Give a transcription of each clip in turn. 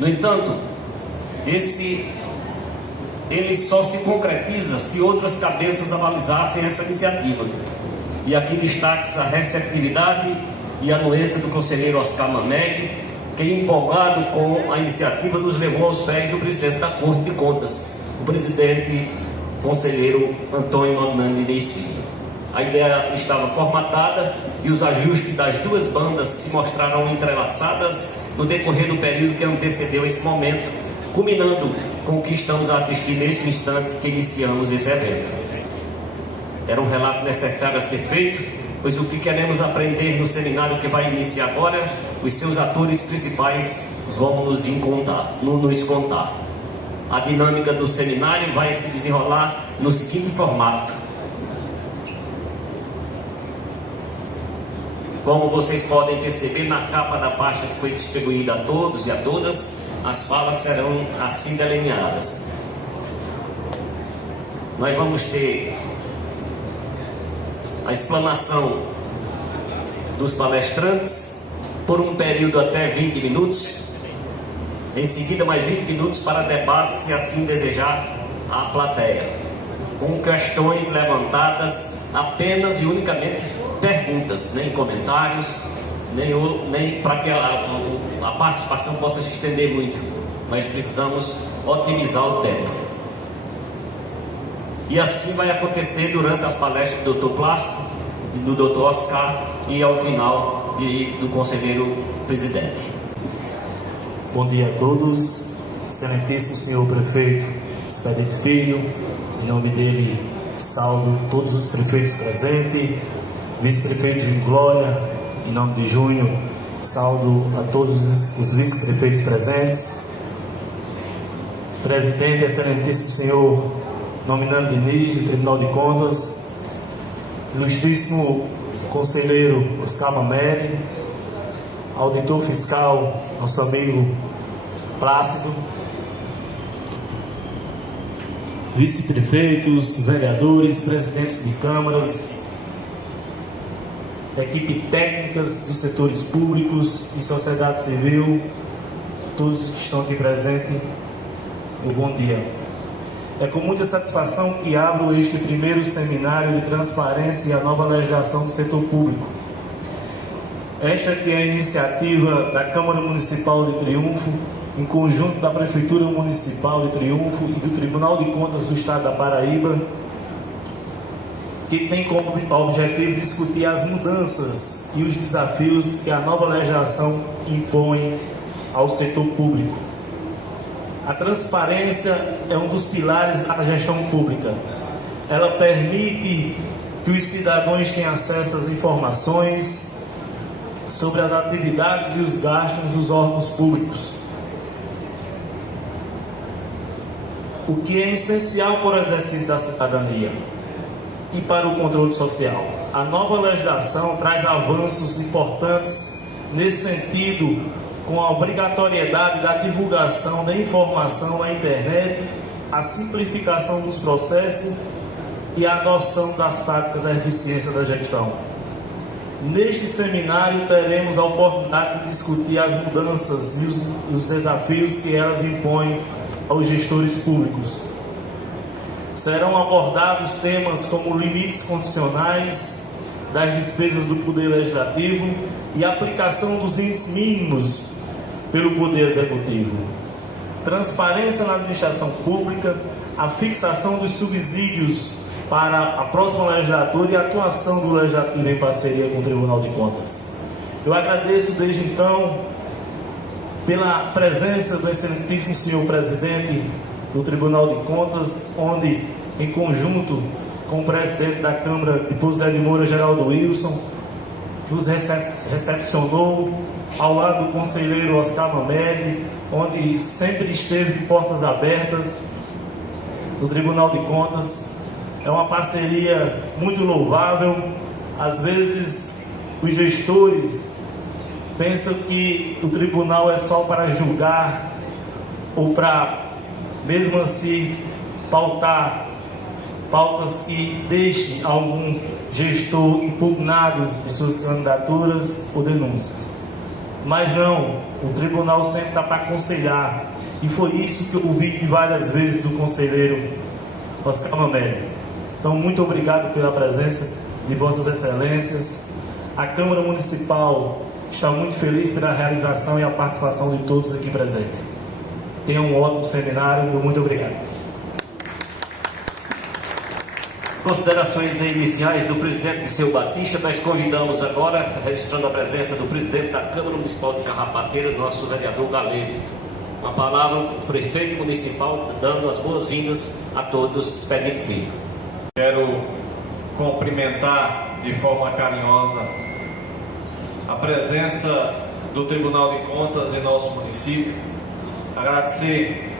No entanto, ele só se concretiza se outras cabeças avalizassem essa iniciativa. E aqui destaca-se a receptividade e a anuência do conselheiro Oscar Mamede, que, empolgado com a iniciativa, nos levou aos pés do presidente da Corte de Contas, o presidente conselheiro Antônio Magnani Inês Filho. A ideia estava formatada e os ajustes das duas bandas se mostraram entrelaçadas no decorrer do período que antecedeu esse momento, culminando com o que estamos a assistir neste instante que iniciamos esse evento. Era um relato necessário a ser feito, pois o que queremos aprender no seminário que vai iniciar agora, os seus atores principais vão nos contar. A dinâmica do seminário vai se desenrolar no seguinte formato. Como vocês podem perceber na capa da pasta que foi distribuída a todos e a todas, as falas serão assim delineadas. Nós vamos ter a explanação dos palestrantes por um período até 20 minutos. Em seguida, mais 20 minutos para debate, se assim desejar a plateia, com questões levantadas apenas e unicamente perguntas, nem comentários, nem para que a participação possa se estender muito. Nós precisamos otimizar o tempo. E assim vai acontecer durante as palestras do Dr. Plástico, do Dr. Oscar e ao final do conselheiro presidente. Bom dia a todos. Excelentíssimo senhor prefeito Expedito Filho, em nome dele saúdo todos os prefeitos presentes, vice-prefeito de Glória, em nome de Júnior, saúdo a todos os vice-prefeitos presentes, presidente, excelentíssimo senhor nominando Diniz, do Tribunal de Contas, ilustríssimo conselheiro Oscar Mamede, auditor fiscal, nosso amigo Plácido, vice-prefeitos, vereadores, presidentes de câmaras, equipe técnicas dos setores públicos e sociedade civil, todos que estão aqui presentes, um bom dia. É com muita satisfação que abro este primeiro seminário de transparência e a nova legislação do setor público. Esta que é a iniciativa da Câmara Municipal de Triunfo, em conjunto da Prefeitura Municipal de Triunfo e do Tribunal de Contas do Estado da Paraíba, que tem como objetivo discutir as mudanças e os desafios que a nova legislação impõe ao setor público. A transparência é um dos pilares da gestão pública. Ela permite que os cidadãos tenham acesso às informações sobre as atividades e os gastos dos órgãos públicos, o que é essencial para o exercício da cidadania e para o controle social. A nova legislação traz avanços importantes nesse sentido, com a obrigatoriedade da divulgação da informação na internet, a simplificação dos processos e a adoção das práticas da eficiência da gestão. Neste seminário teremos a oportunidade de discutir as mudanças e os desafios que elas impõem aos gestores públicos. Serão abordados temas como limites condicionais das despesas do Poder Legislativo e aplicação dos índices mínimos pelo Poder Executivo, transparência na administração pública, a fixação dos subsídios para a próxima legislatura e a atuação do Legislativo em parceria com o Tribunal de Contas. Eu agradeço desde então pela presença do excelentíssimo senhor presidente do Tribunal de Contas, onde, em conjunto com o presidente da Câmara de Pouso de Moura, Geraldo Wilson, nos recepcionou ao lado do conselheiro Oscar Mamede, onde sempre esteve de portas abertas do Tribunal de Contas. É uma parceria muito louvável. Às vezes os gestores pensam que o tribunal é só para julgar ou para, mesmo assim, pautar pautas que deixem algum gestor impugnado de suas candidaturas ou denúncias. Mas não, o tribunal sempre está para aconselhar, e foi isso que eu ouvi várias vezes do conselheiro Oscar Mamede. Então, muito obrigado pela presença de Vossas Excelências. A Câmara Municipal está muito feliz pela realização e a participação de todos aqui presentes. Tenham um ótimo seminário, muito obrigado. As considerações iniciais do presidente Liceu Batista, nós convidamos agora, registrando a presença do presidente da Câmara Municipal de Carrapateira, nosso vereador Galego. Uma palavra, o prefeito municipal, dando as boas-vindas a todos, despedindo filho. Quero cumprimentar de forma carinhosa a presença do Tribunal de Contas em nosso município, agradecer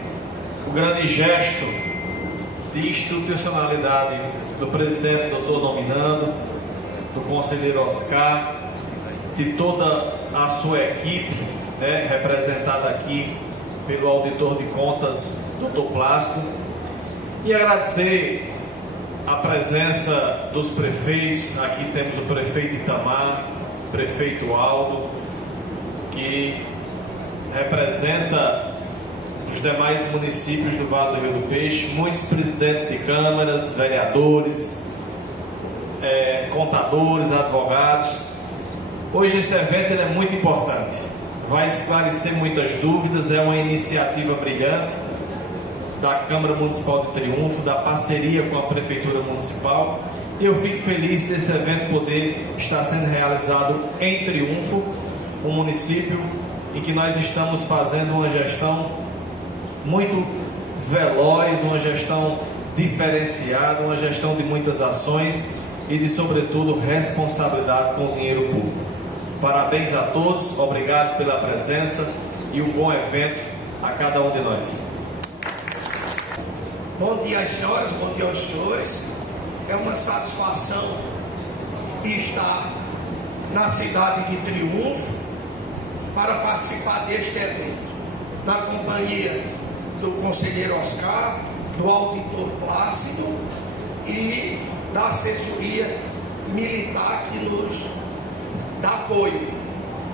o grande gesto de institucionalidade do presidente Dr. Nominando, do conselheiro Oscar, de toda a sua equipe, representada aqui pelo auditor de contas Dr. Plácido, e agradecer a presença dos prefeitos. Aqui temos o prefeito Itamar, prefeito Aldo, que representa os demais municípios do Vale do Rio do Peixe, muitos presidentes de câmaras, vereadores, contadores, advogados. Hoje esse evento é muito importante, vai esclarecer muitas dúvidas, é uma iniciativa brilhante da Câmara Municipal de Triunfo, da parceria com a Prefeitura Municipal, e eu fico feliz desse evento poder estar sendo realizado em Triunfo, um município em que nós estamos fazendo uma gestão muito veloz, uma gestão diferenciada, uma gestão de muitas ações e de, sobretudo, responsabilidade com o dinheiro público. Parabéns a todos, obrigado pela presença e um bom evento a cada um de nós. Bom dia às senhoras, bom dia aos senhores. É uma satisfação estar na cidade de Triunfo para participar deste evento, na companhia do conselheiro Oscar, do auditor Plácido e da assessoria militar que nos dá apoio.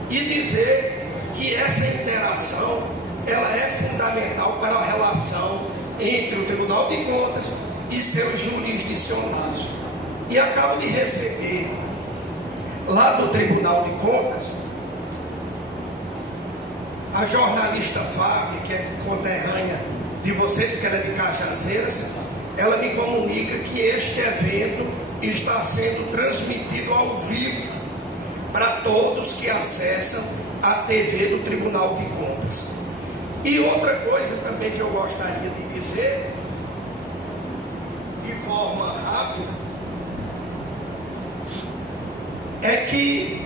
E dizer que essa interação ela é fundamental para a relação entre o Tribunal de Contas e seus jurisdicionados. E acabo de receber lá do Tribunal de Contas a jornalista Fábio, que é conterrânea de vocês, porque ela é de Cajazeiras, ela me comunica que este evento está sendo transmitido ao vivo para todos que acessam a TV do Tribunal de Contas. E outra coisa também que eu gostaria de dizer, de forma rápida, é que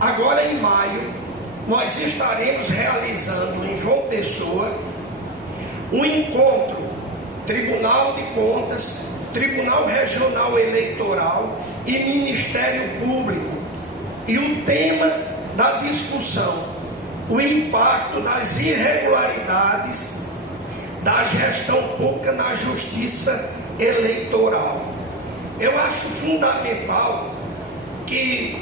agora em maio nós estaremos realizando em João Pessoa um encontro Tribunal de Contas, Tribunal Regional Eleitoral e Ministério Público. E o tema da discussão, o impacto das irregularidades da gestão pública na justiça eleitoral. Eu acho fundamental que,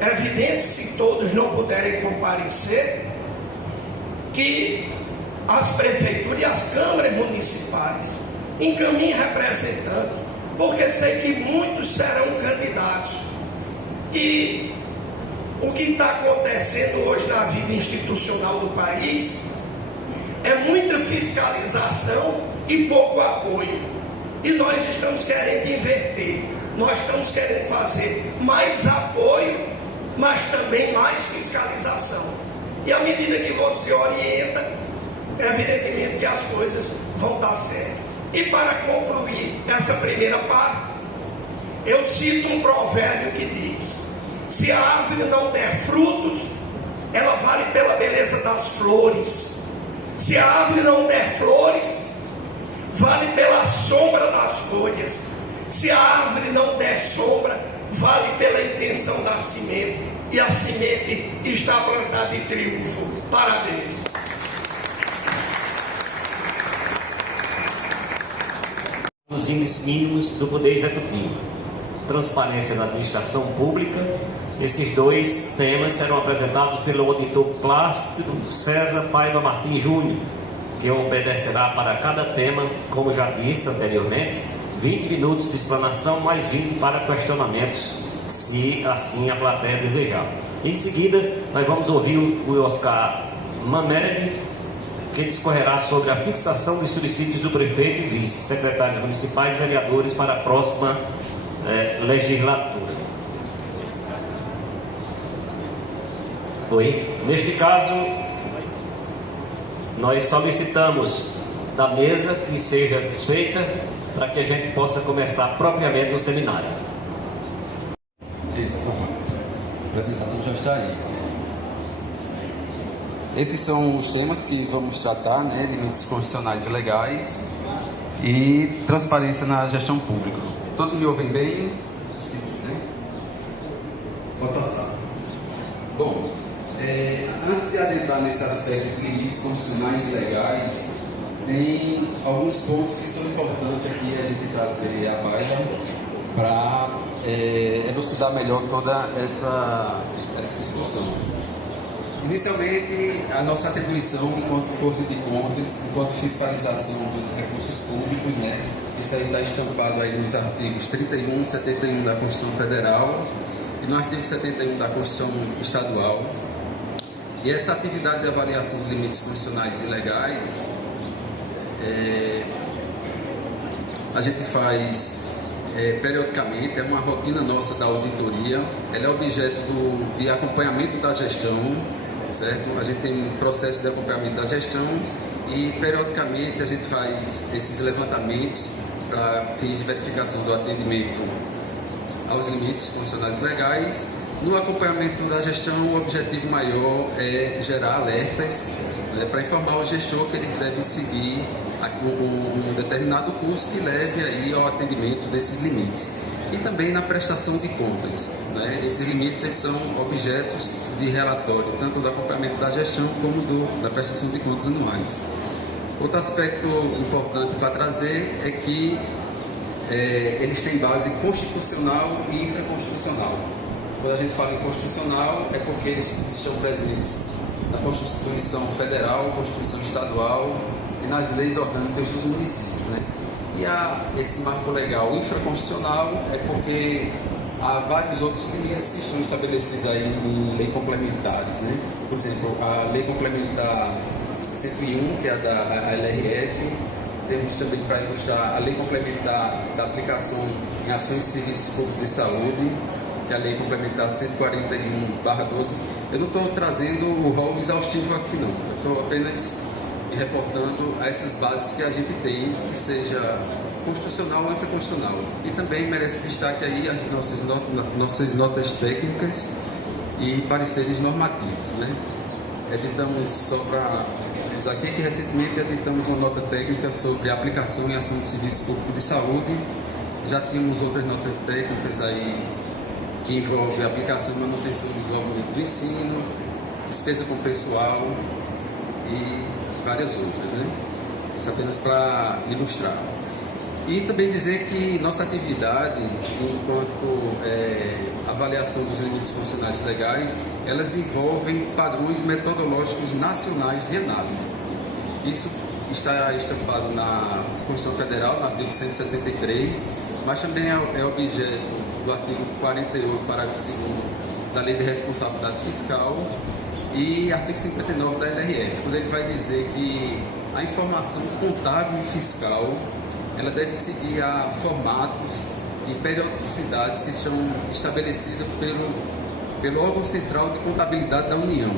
evidente se todos não puderem comparecer, que as prefeituras e as câmaras municipais encaminhem representantes, porque sei que muitos serão candidatos. E o que está acontecendo hoje na vida institucional do país é muita fiscalização e pouco apoio. E nós estamos querendo inverter. Nós estamos querendo fazer mais apoio, mas também mais fiscalização. E à medida que você orienta, evidentemente que as coisas vão dar certo. E para concluir essa primeira parte, eu cito um provérbio que diz: se a árvore não der frutos, ela vale pela beleza das flores. Se a árvore não der flores, vale pela sombra das folhas. Se a árvore não der sombra, vale pela intenção da semente. E a semente está plantada em Triunfo. Parabéns. Os índices mínimos do Poder Executivo. transparência da administração pública. Esses dois temas serão apresentados pelo auditor Plácido César Paiva Martins Júnior, que obedecerá para cada tema, como já disse anteriormente, 20 minutos de explanação mais 20 para questionamentos, se assim a plateia desejar. Em seguida, nós vamos ouvir o Oscar Mamede, que discorrerá sobre a fixação dos subsídios do prefeito e vice, secretários municipais e vereadores para a próxima legislatura. Neste caso, nós solicitamos da mesa que seja desfeita para que a gente possa começar propriamente o seminário. Isso, a apresentação já está aí. Esses são os temas que vamos tratar, né? Limites constitucionais e legais e transparência na gestão pública. Todos me ouvem bem? Esqueci, né? Pode passar. Bom, antes de adentrar nesse aspecto de limites constitucionais e legais, tem alguns pontos que são importantes aqui a gente trazer à baila para elucidar melhor toda essa discussão. Inicialmente, a nossa atribuição enquanto Corte de Contas, enquanto fiscalização dos recursos públicos, né? Isso aí está estampado aí nos artigos 31 e 71 da Constituição Federal e no artigo 71 da Constituição Estadual. E essa atividade de avaliação de limites constitucionais e legais, a gente faz periodicamente, é uma rotina nossa da auditoria, ela é objeto de acompanhamento da gestão, certo? A gente tem um processo de acompanhamento da gestão e periodicamente a gente faz esses levantamentos para fins de verificação do atendimento aos limites constitucionais e legais. No acompanhamento da gestão, o objetivo maior é gerar alertas, né, para informar o gestor que ele deve seguir um determinado curso que leve aí ao atendimento desses limites. E também na prestação de contas, né? Esses limites eles são objetos de relatório, tanto do acompanhamento da gestão como da prestação de contas anuais. Outro aspecto importante para trazer é que eles têm base constitucional e infraconstitucional. Quando a gente fala em constitucional, é porque eles estão presentes na Constituição Federal, Constituição Estadual e nas leis orgânicas dos municípios, né? E esse marco legal infraconstitucional é porque há vários outros limites que estão estabelecidos aí em leis complementares, né? Por exemplo, a Lei Complementar 101, que é a da LRF, temos também, para ilustrar, a Lei Complementar da Aplicação em Ações e Serviços Públicos de Saúde, que é a Lei Complementar 141/12. Eu não estou trazendo o rol exaustivo aqui, não. Eu estou apenas me reportando a essas bases que a gente tem, que seja constitucional ou infraconstitucional. E também merece destaque aí as nossas notas técnicas e pareceres normativos, né? Editamos, só para frisar aqui, que recentemente editamos uma nota técnica sobre a aplicação em ação de serviço público de saúde. Já tínhamos outras notas técnicas aí que envolvem a aplicação e manutenção do desenvolvimento do ensino, despesa com pessoal e várias outras, né? Isso apenas para ilustrar. E também dizer que nossa atividade, enquanto avaliação dos limites constitucionais e legais, elas envolvem padrões metodológicos nacionais de análise. Isso está estampado na Constituição Federal, no artigo 163, mas também é objeto do artigo 48, parágrafo 2º da Lei de Responsabilidade Fiscal e artigo 59 da LRF, quando ele vai dizer que a informação contábil e fiscal ela deve seguir a formatos e periodicidades que são estabelecidas pelo órgão central de contabilidade da União,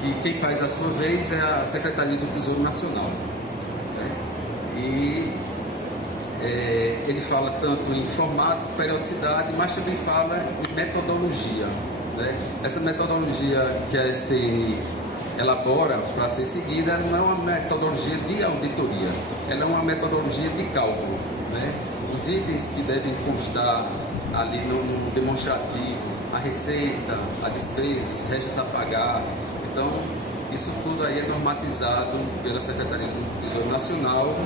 que quem faz a sua vez é a Secretaria do Tesouro Nacional, né? E ele fala tanto em formato, periodicidade, mas também fala em metodologia, né? Essa metodologia que a STN elabora para ser seguida não é uma metodologia de auditoria, ela é uma metodologia de cálculo, né? Os itens que devem constar ali no demonstrativo, a receita, a despesas, restos a pagar, então isso tudo aí é normatizado pela Secretaria do Tesouro Nacional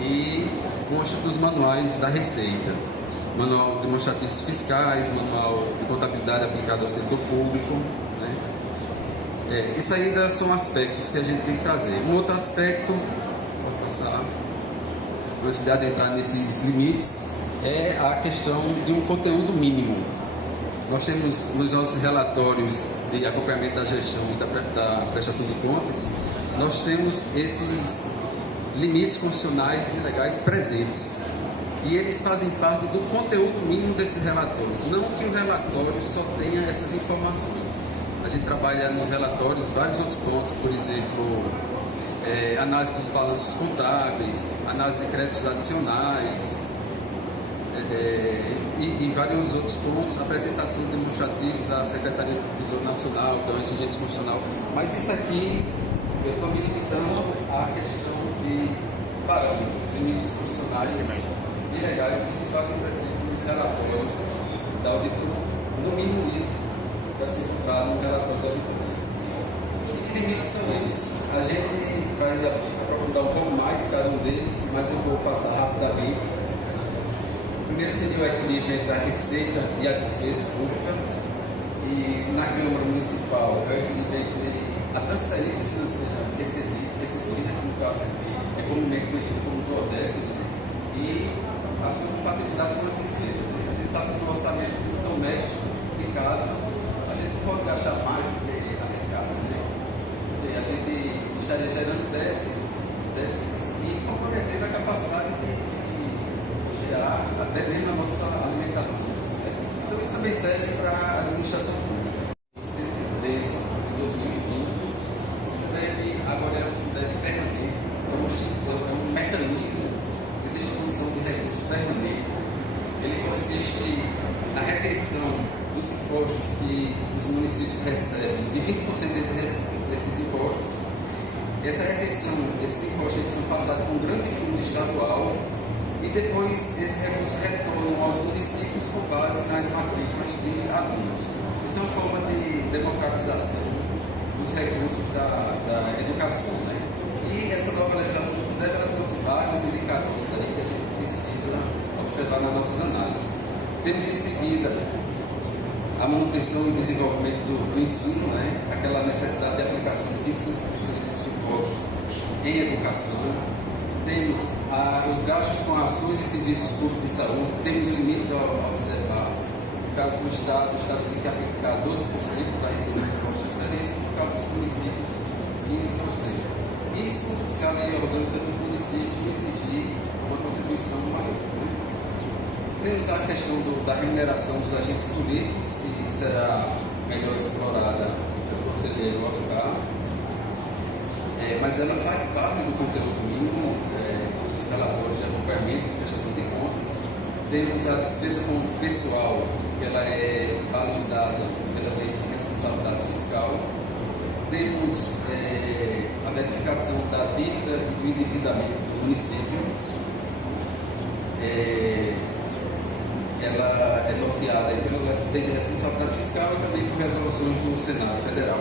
e consta dos manuais da Receita. manual de demonstrativos fiscais, manual de contabilidade aplicado ao setor público, né? Isso ainda são aspectos que a gente tem que trazer. Um outro aspecto, vou passar, antes de adentrar nesses limites, é a questão de um conteúdo mínimo. Nós temos nos nossos relatórios de acompanhamento da gestão e da prestação de contas, nós temos esses limites funcionais e legais presentes. E eles fazem parte do conteúdo mínimo desses relatórios. Não que o relatório só tenha essas informações. A gente trabalha nos relatórios vários outros pontos, por exemplo, análise dos balanços contábeis, análise de créditos adicionais, e vários outros pontos, apresentação de demonstrativos à Secretaria do Tesouro Nacional, que é uma exigência constitucional. Mas isso aqui, eu estou me limitando à questão de parâmetros, limites constitucionais e legais que se fazem presente nos relatórios da auditoria. No mínimo isso vai ser encontrado no relatório da auditoria. E que limites são esses? A gente vai aprofundar um pouco mais cada um deles, mas eu vou passar rapidamente. Primeiro seria o equilíbrio entre a receita e a despesa pública, e na Câmara Municipal é o equilíbrio entre a transferência financeira recebida, que no caso é comumente conhecido como duodécimo, e a sua compatibilidade com a despesa. A gente sabe que no orçamento doméstico de casa, a gente não pode gastar mais do que arrecada, né? Porque a gente estaria gerando déficit e comprometendo a capacidade de até mesmo a nossa alimentação. Então isso também serve para a administração pública. O 103 de 2020, o Fundeb agora é um Fundeb permanente, é um mecanismo de distribuição de recursos permanente. Ele consiste na retenção dos impostos que os municípios recebem, de 20% desses impostos. Essa retenção, esses impostos são passados por um grande fundo estadual, e depois esses recursos retornam aos municípios com base nas matrículas de alunos. Isso é uma forma de democratização dos recursos da educação, né? E essa nova legislação do Fundeb trouxe vários indicadores aí que a gente precisa observar nas nossas análises. Temos em seguida a manutenção e desenvolvimento do ensino, né? Aquela necessidade de aplicação de 25% dos impostos em educação. Temos os gastos com ações e serviços públicos de saúde, temos limites a observar. No caso do Estado, o Estado tem que aplicar 12% da receita de imposto de transferência, no caso dos municípios, 15%. Isso se a lei orgânica do município exigir uma contribuição maior, né? Temos a questão da remuneração dos agentes políticos, que será melhor explorada pelo conselheiro Oscar. Mas ela faz parte do conteúdo mínimo dos relatórios de acompanhamento e prestação de contas. Temos a despesa com pessoal, que ela é balizada pela lei de responsabilidade fiscal. Temos a verificação da dívida e do endividamento do município. Ela é norteada pela lei de responsabilidade fiscal e também por resoluções do Senado Federal.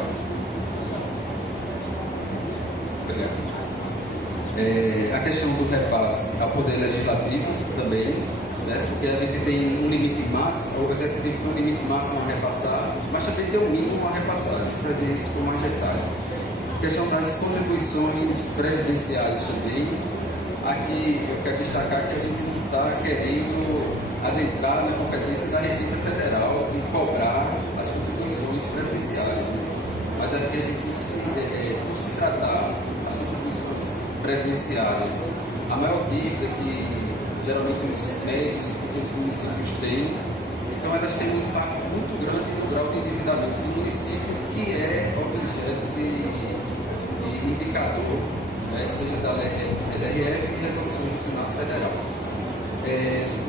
A questão do repasse ao Poder Legislativo também, certo? Porque a gente tem um limite máximo, o Executivo tem um limite máximo a repassar, mas também tem um mínimo a repassar. A gente vai ver isso com mais detalhe. A questão das contribuições previdenciárias também. Aqui eu quero destacar que a gente não está querendo adentrar na competência da Receita Federal em cobrar as contribuições previdenciárias, né? Mas é porque a gente, por se tratar as contribuições previdenciárias, a maior dívida que geralmente os médicos e pequenos municípios têm, então elas têm um impacto muito grande no grau de endividamento do município, que é objeto de indicador, né, seja da LRF e resoluções do Senado Federal.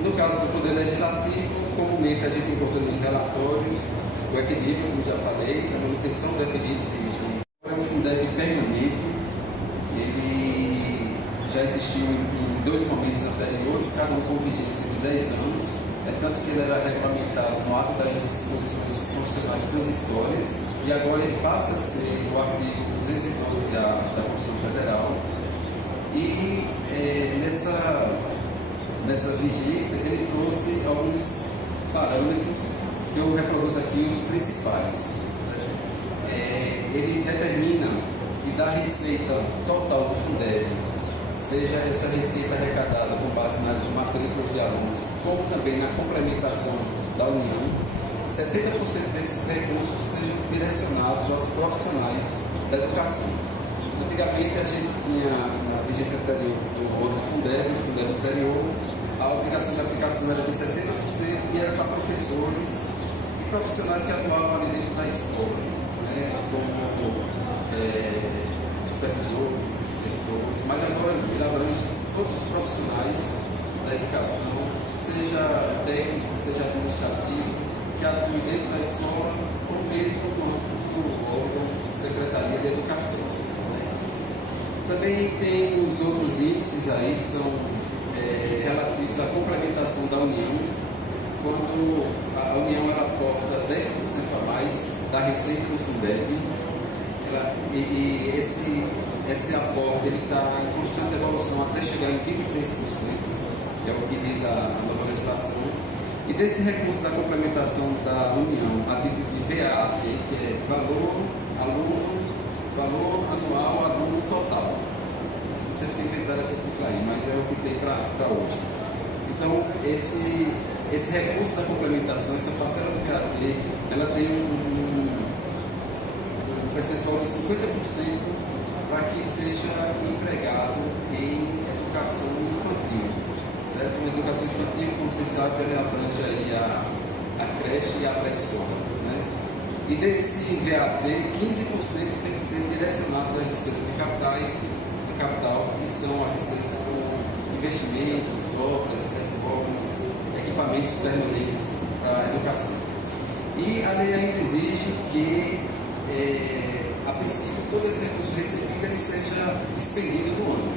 No caso do Poder Legislativo, comumente a gente encontra nos relatórios o equilíbrio, como já falei, a manutenção do equilíbrio. É um Fundeb permanente, ele já existiu em dois momentos anteriores, cada um com vigência de 10 anos, tanto que ele era regulamentado no ato das disposições constitucionais transitórias, e agora ele passa a ser o artigo 212A da Constituição Federal. E nessa vigência, ele trouxe alguns parâmetros que eu reproduzo aqui, os principais. Ele determina que da receita total do Fundeb, seja essa receita arrecadada com base nas matrículas de alunos, como também na complementação da União, 70% desses recursos sejam direcionados aos profissionais da educação. Antigamente a gente tinha, na vigência anterior do outro Fundeb, o Fundeb anterior, a obrigação de aplicação era de 60% e era para professores e profissionais que atuavam ali dentro da escola, né, como supervisores, inspetores, mas agora ele abrange todos os profissionais da educação, seja técnico, seja administrativo, que atuem dentro da escola ou mesmo no âmbito do órgão Secretaria de Educação. Também tem os outros índices aí que são relativos à complementação da União, quando a União ela aporta 10% a mais da receita do Fundeb, e esse aporte está em constante evolução até chegar em 23%, que é o que diz a nova legislação. E desse recurso da complementação da União, a título de VAT, que é valor anual, aluno total. Você tem que inventar essa cifra aí, mas é o que tem para hoje. Então, esse recurso da complementação, essa parcela do VAT, ela tem um percentual de 50% para que seja empregado em educação infantil. Certo? A educação infantil, como vocês sabem, ela abrange aí a creche e a pré-escola. Né? E desse VAT, 15% tem que ser direcionados às despesas de capital, que são as despesas com investimentos, obras, reformas, equipamentos permanentes para a educação. E a lei ainda exige que, a princípio, todo esse recurso recebido ele seja expendido no ano.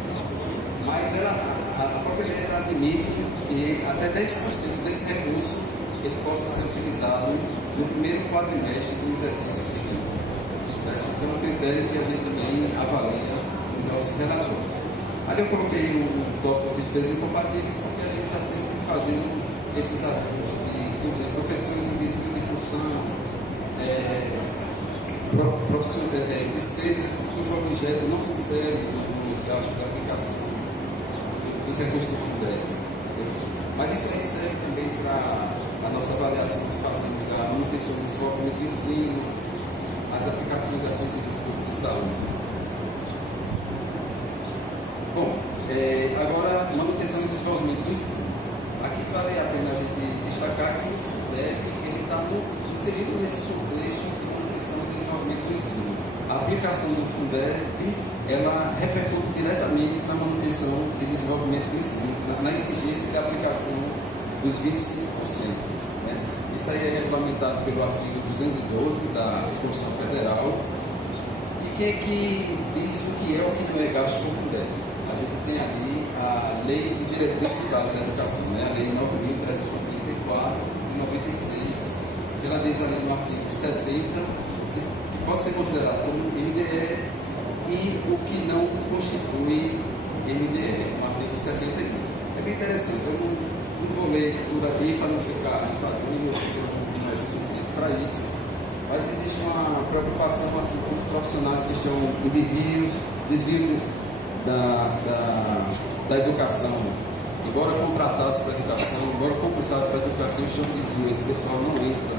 Mas a própria lei admite que até 10% desse recurso ele possa ser utilizado no primeiro quadrimestre do exercício seguinte. Certo? Esse é um critério que a gente também avalia nos nossos relatórios. Ali eu coloquei um tópico de despesas incompatíveis porque a gente está sempre fazendo esses ajustes de professores de desvio de função, despesas cujo objeto não se insere nos gastos da aplicação dos recursos do Fundeb. Mas isso aí serve também para a nossa avaliação que fazemos da manutenção do desenvolvimento do ensino, as aplicações de ações civis públicas de saúde. Bom, agora, manutenção do desenvolvimento do ensino. Aqui vale a pena a gente destacar que o Fundeb está inserido nesse contexto de manutenção do desenvolvimento do ensino. A aplicação do Fundeb ela repercute diretamente na manutenção e desenvolvimento do ensino, na exigência de aplicação dos 25%. Né? Isso aí é regulamentado pelo artigo 212 da Constituição Federal. E que diz o que é o que não é gasto com o Fundeb. A gente tem ali a Lei de Diretrizes Básicas da Educação, né? A Lei 9.334 de 96, que ela diz ali no artigo 70 que pode ser considerado como MDE e o que não constitui MDE, no artigo 71. É bem interessante, eu não vou ler tudo aqui para não ficar enfadonho, porque não é suficiente para isso, mas existe uma preocupação assim, com os profissionais que estão em desvio da educação, embora contratados para a educação, embora concursados para a educação, estão em desvio, esse pessoal não entra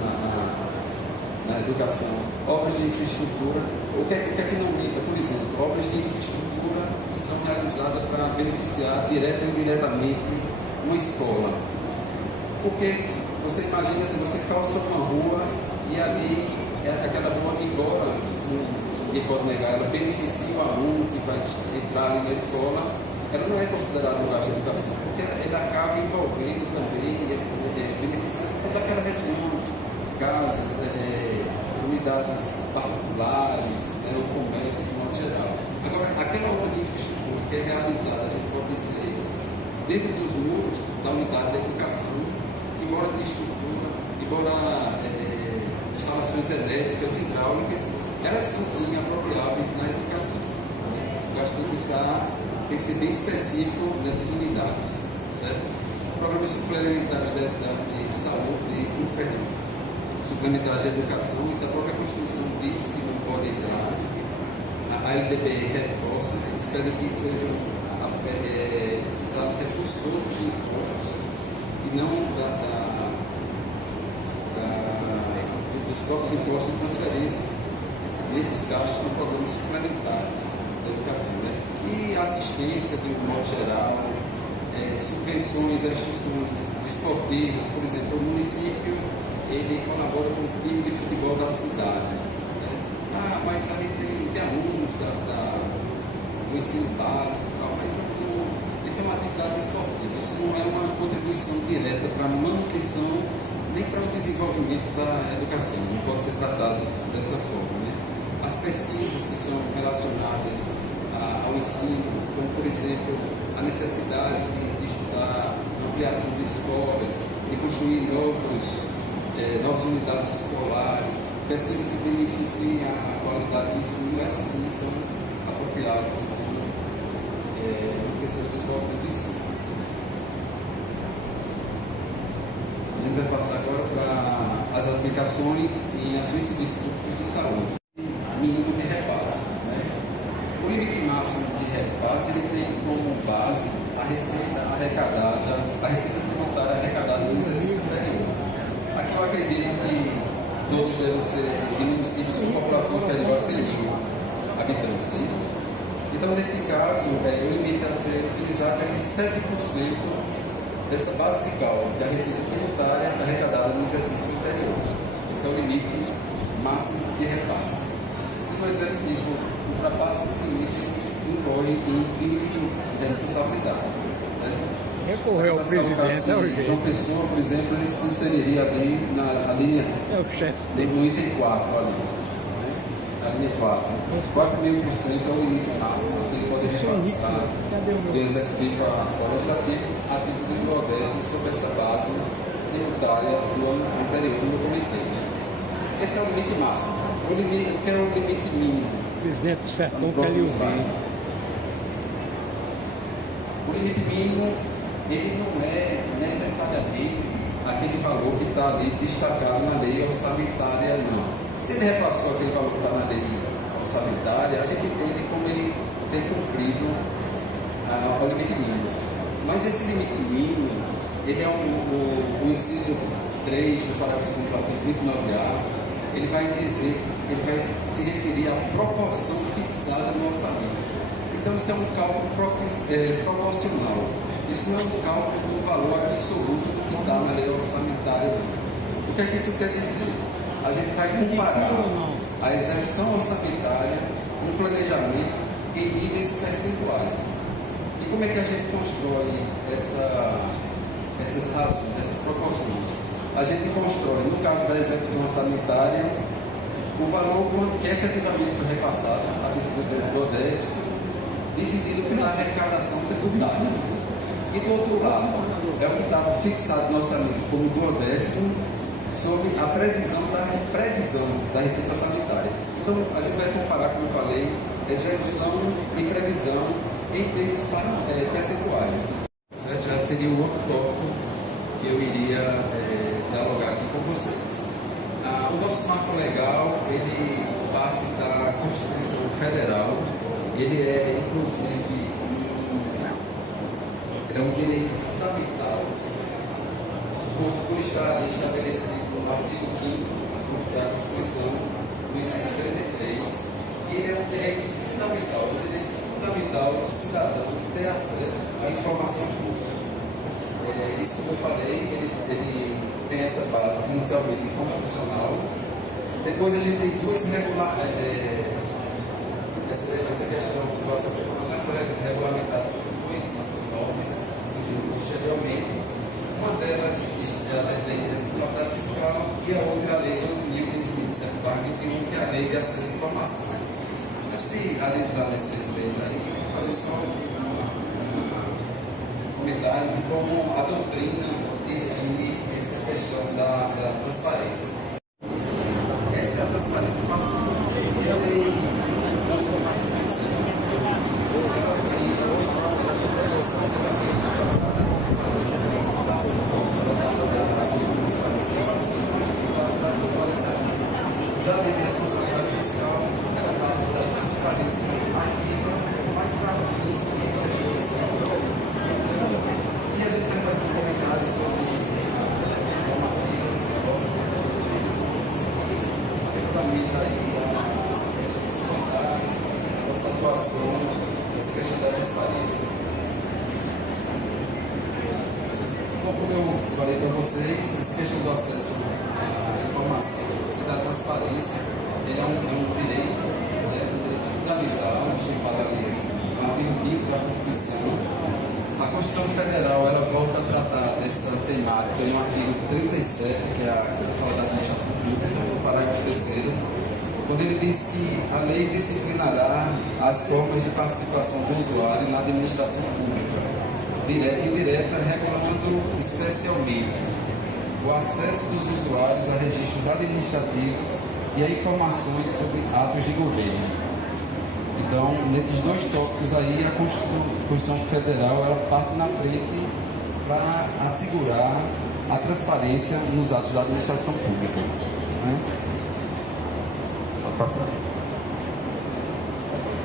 na educação. Obras de infraestrutura, o que é que não entra? Por exemplo, obras de infraestrutura que são realizadas para beneficiar direto ou indiretamente uma escola. Porque você imagina se você calça uma rua e ali aquela rua, embora ninguém pode negar, ela beneficia o aluno que vai entrar ali na escola, ela não é considerada um gasto de educação, porque ela acaba envolvendo também, beneficiando toda aquela região, casas, unidades particulares, o comércio de modo geral. Agora, aquela obra de infraestrutura que é realizada, a gente pode dizer, dentro dos muros da unidade de educação, embora de estrutura, embora instalações elétricas, hidráulicas, elas são sim apropriáveis na educação. O gasto tem que ser bem específico nessas unidades, certo? Programas suplementares de saúde, suplementares de educação, isso a própria Constituição diz que não pode entrar. A LDB reforça, eles pedem que sejam usados recursos outros de impostos e não dos próprios impostos de transferências nesses gastos com programas suplementares da educação, né? E assistência de um modo geral, subvenções a instituições desportivas, por exemplo, o município ele colabora com o time de futebol da cidade, né? Mas ali tem alunos do ensino básico e tal, mas isso é uma atividade esportiva, isso não é uma contribuição direta para a manutenção nem para o desenvolvimento da educação, não pode ser tratado dessa forma, né? As pesquisas que são relacionadas ao ensino, como por exemplo a necessidade de estudar, ampliação de escolas, de construir novas unidades escolares, pesquisas que beneficiem a qualidade do ensino, essas sim são apropriadas como manutenção do desenvolvimento do ensino. A gente vai passar agora para as aplicações em ações civis públicas de saúde. Mínimo de repasse, né? O limite máximo de repasse ele tem como base a receita tributária arrecadada no exercício anterior. Aqui eu acredito que todos devem ser de municípios com população inferior a 100 mil habitantes, é isso? Então, nesse caso, o limite a ser utilizado é de 7% dessa base de cálculo da receita tributária arrecadada no exercício anterior. Esse é o limite máximo de repasse. Se o executivo ultrapassa esse limite, incorre em crime de responsabilidade. Certo? Recorrer ao presidente é o jeito. João Pessoa, por exemplo, ele se inseriria ali na linha no item 4 ali. Né? A linha 4. 4,5% é o limite máximo que ele pode repassar do executivo ao legislativo a título de progresso sobre essa base tributária do ano anterior, como eu comentei. Né? Esse é o limite máximo. O que é o limite mínimo? O presidente do Sertão quer lhe ouvir. O limite mínimo, ele não é necessariamente aquele valor que está ali destacado na lei orçamentária, não. Se ele repassou aquele valor que está na lei orçamentária, a gente entende como ele tem cumprido o limite mínimo. Mas esse limite mínimo, ele é o inciso 3 do parágrafo 2 do artigo 29A, ele vai se referir à proporção fixada no orçamento. Então, isso é um cálculo proporcional. Isso não é um cálculo do valor absoluto que está na lei orçamentária. O que é que isso quer dizer? A gente vai comparar a execução orçamentária com o planejamento em níveis percentuais. E como é que a gente constrói essas razões, essas proporções? A gente constrói, no caso da execução orçamentária, o valor que efetivamente foi repassado a título do déficit, dividido pela arrecadação tributária. E do outro lado, é o que estava fixado no orçamento como duodécimo sobre a previsão da receita orçamentária. Então, a gente vai comparar, como eu falei, execução e previsão em termos percentuais. Certo? Já seria um outro tópico que eu iria dialogar aqui com vocês. O nosso marco legal, ele parte da Constituição Federal, ele é, inclusive, é um direito fundamental, por estar estabelecido no artigo 5º da Constituição, no inciso 33, e ele é um direito fundamental do cidadão ter acesso à informação pública. Isso, como eu falei, ele tem essa base inicialmente constitucional. Depois a gente tem duas essa questão do acesso à informação foi regulamentada por duas normas surgindo posteriormente. Uma delas é a Lei de Responsabilidade Fiscal e a outra é a Lei 12.527/21, que é a Lei de Acesso à Informação. Antes de adentrar nessas leis aí, eu vou fazer só comentário de como a doutrina define essa questão da transparência. Essa é a transparência passiva. Ela tem consequências. Ela tem transparência transparência ativa, mas para fins de gestão fiscal. E a gente vai fazer um comentário sobre a gestão normativa, regulamenta aí a questão dos contábeis, a nossa atuação nessa questão da transparência. Bom, como eu falei para vocês, essa questão do acesso à informação e da transparência, ele é um direito, né, um direito fundamental, estipulado ali no artigo 5º da Constituição. A Constituição Federal, ela volta a tratar dessa temática no artigo 37, que fala da administração pública, no parágrafo 3º, quando ele diz que a lei disciplinará as formas de participação do usuário na administração pública, direta e indireta, regulando especialmente o acesso dos usuários a registros administrativos e a informações sobre atos de governo. Então, nesses dois tópicos aí, a Constituição Federal ela parte na frente para assegurar a transparência nos atos da administração pública. Né?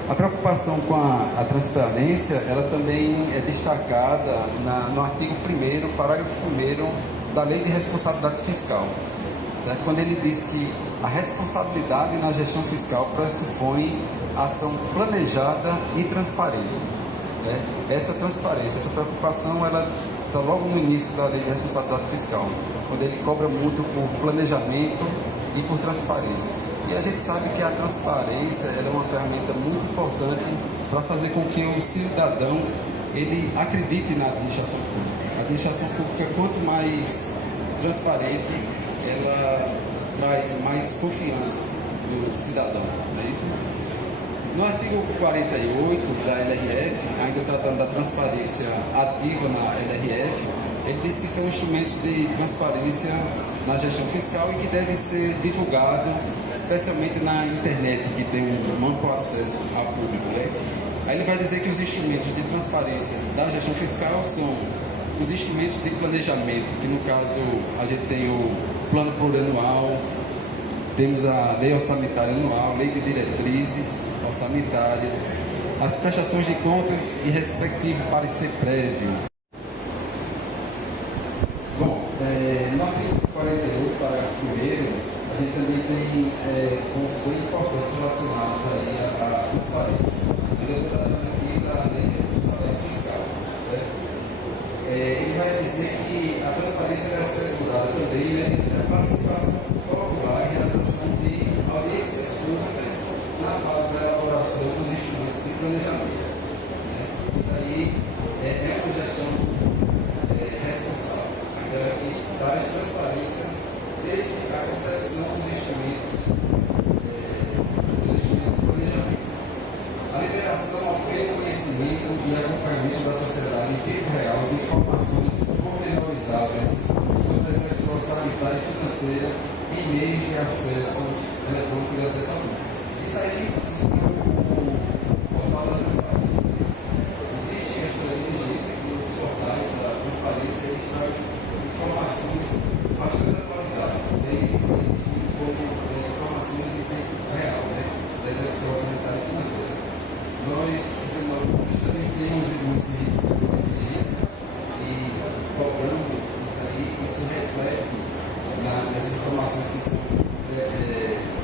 A preocupação com a transparência, ela também é destacada no artigo 1º, parágrafo 1º da Lei de Responsabilidade Fiscal, certo? Quando ele diz que a responsabilidade na gestão fiscal pressupõe ação planejada e transparente. Né? Essa transparência, essa preocupação, ela está logo no início da Lei de Responsabilidade Fiscal, quando ele cobra muito por planejamento e por transparência. E a gente sabe que a transparência ela é uma ferramenta muito importante para fazer com que o cidadão ele acredite na administração pública. A administração pública, quanto mais transparente, ela traz mais confiança do cidadão, não é isso? No artigo 48 da LRF, ainda tratando da transparência ativa na LRF, ele diz que são instrumentos de transparência na gestão fiscal e que devem ser divulgados, especialmente na internet, que tem um amplo acesso ao público. Né? Aí ele vai dizer que os instrumentos de transparência da gestão fiscal são os instrumentos de planejamento, que no caso a gente tem o plano plurianual, temos a lei orçamentária anual, lei de diretrizes orçamentárias, as prestações de contas e respectivo parecer prévio. Bom, no artigo 48, parágrafo 1º, a gente também tem pontos bem importantes relacionados aí à transparência. Eu estou tratando aqui da lei de responsabilidade fiscal, certo? Ele vai dizer que a transparência deve ser assegurada também mediante a participação popular e realização de audiências públicas na fase da elaboração dos instrumentos de planejamento. Isso aí é uma gestão responsável, aquela que traz transparência desde a concepção dos instrumentos de planejamento. A liberação ao pleno conhecimento e acompanhamento da sociedade em tempo real de informações pormenorizadas sobre a execução orçamentária e financeira em meios de acesso eletrônico e acesso ao público. Isso aí, sim, é o portal da transparência. Existe essa exigência que os portais da transparência eles tragam informações bastante atualizadas, como informações em tempo real, né, da execução orçamentária e financeira. Nós, também temos uma exigência e cobramos isso aí, isso reflete nessas informações que são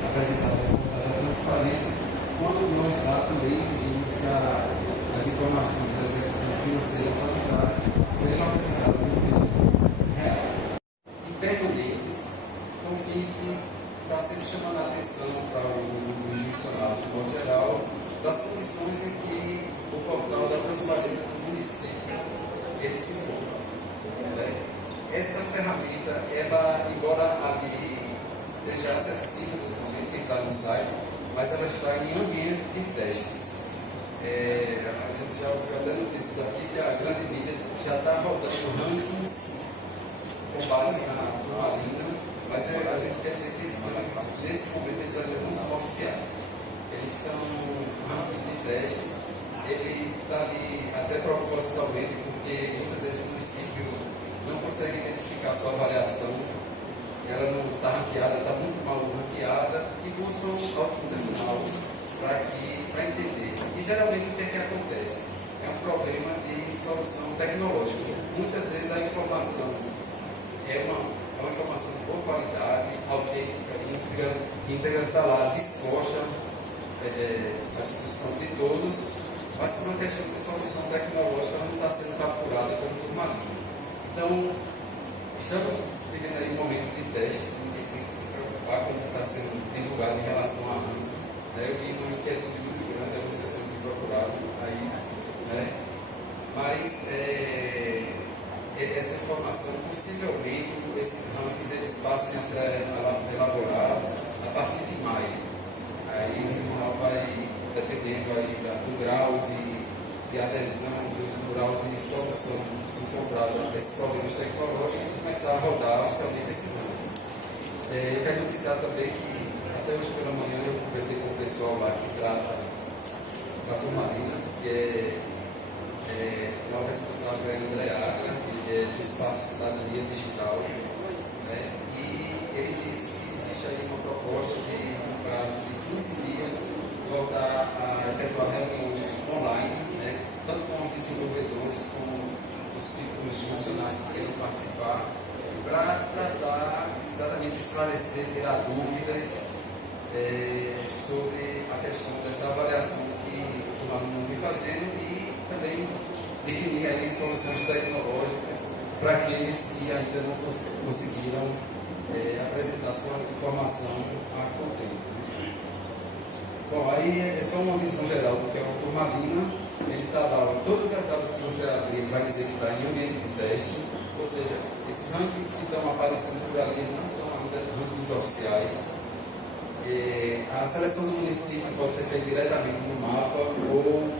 apresentadas da transparência, quando nós lá também exigimos que as informações da execução financeira orçamentária sejam apresentadas em tempo real e permanentes, com fins de estar sempre chamando a atenção para os funcionários de modo geral das condições em que o portal da transparência do município ele se encontra. Né? Essa ferramenta, ela, embora ali seja acessível nesse momento, quem está no site, mas ela está em ambiente de testes. A gente já ouviu até notícias aqui que a grande mídia já está rodando rankings com base na turmalina, mas a gente quer dizer que esses rankings, nesse momento, eles ainda não são oficiais. Eles são rankings de testes, ele está ali até propositalmente, porque muitas vezes o município não consegue identificar a sua avaliação, ela não está ranqueada, está muito mal ranqueada, e buscam ao tribunal para entender geralmente o que é que acontece? É um problema de solução tecnológica. Muitas vezes a informação é uma informação de boa qualidade, autêntica, íntegra, está lá disposta à disposição de todos, mas por uma questão de solução tecnológica não está sendo capturada pelo turmalino. Então, estamos vivendo aí um momento de testes, ninguém tem que se preocupar com o que está sendo divulgado em relação a ranking. Eu vi uma inquietude muito grande, algumas pessoas me procuraram aí, mas essa informação, possivelmente, esses rankings eles passem a ser elaborados a partir de maio. Aí o tribunal vai, dependendo aí do grau de adesão, do grau de solução encontrada a esses problemas tecnológicos, começar a rodar oficialmente esses rankings. Eu quero noticiar também que até hoje pela manhã eu conversei com o pessoal lá que trata da turmalina, que o responsável é André Agra, ele é do Espaço Cidadania Digital, e ele disse que existe aí uma proposta de, no prazo de 15 dias, voltar a efetuar reuniões online, tanto com os desenvolvedores como os funcionários que queiram participar, para tratar, exatamente esclarecer, tirar dúvidas sobre a questão dessa avaliação que o turmalino vem fazendo e também definir aí soluções tecnológicas para aqueles que ainda não conseguiram apresentar sua informação a contento. Bom, aí é só uma visão geral do que é o turmalina. Ele está lá, todas as abas que você abrir vai dizer que está em ambiente de teste, ou seja, esses rankings que estão aparecendo por ali não são ainda rankings oficiais. A seleção do município pode ser feita diretamente no mapa ou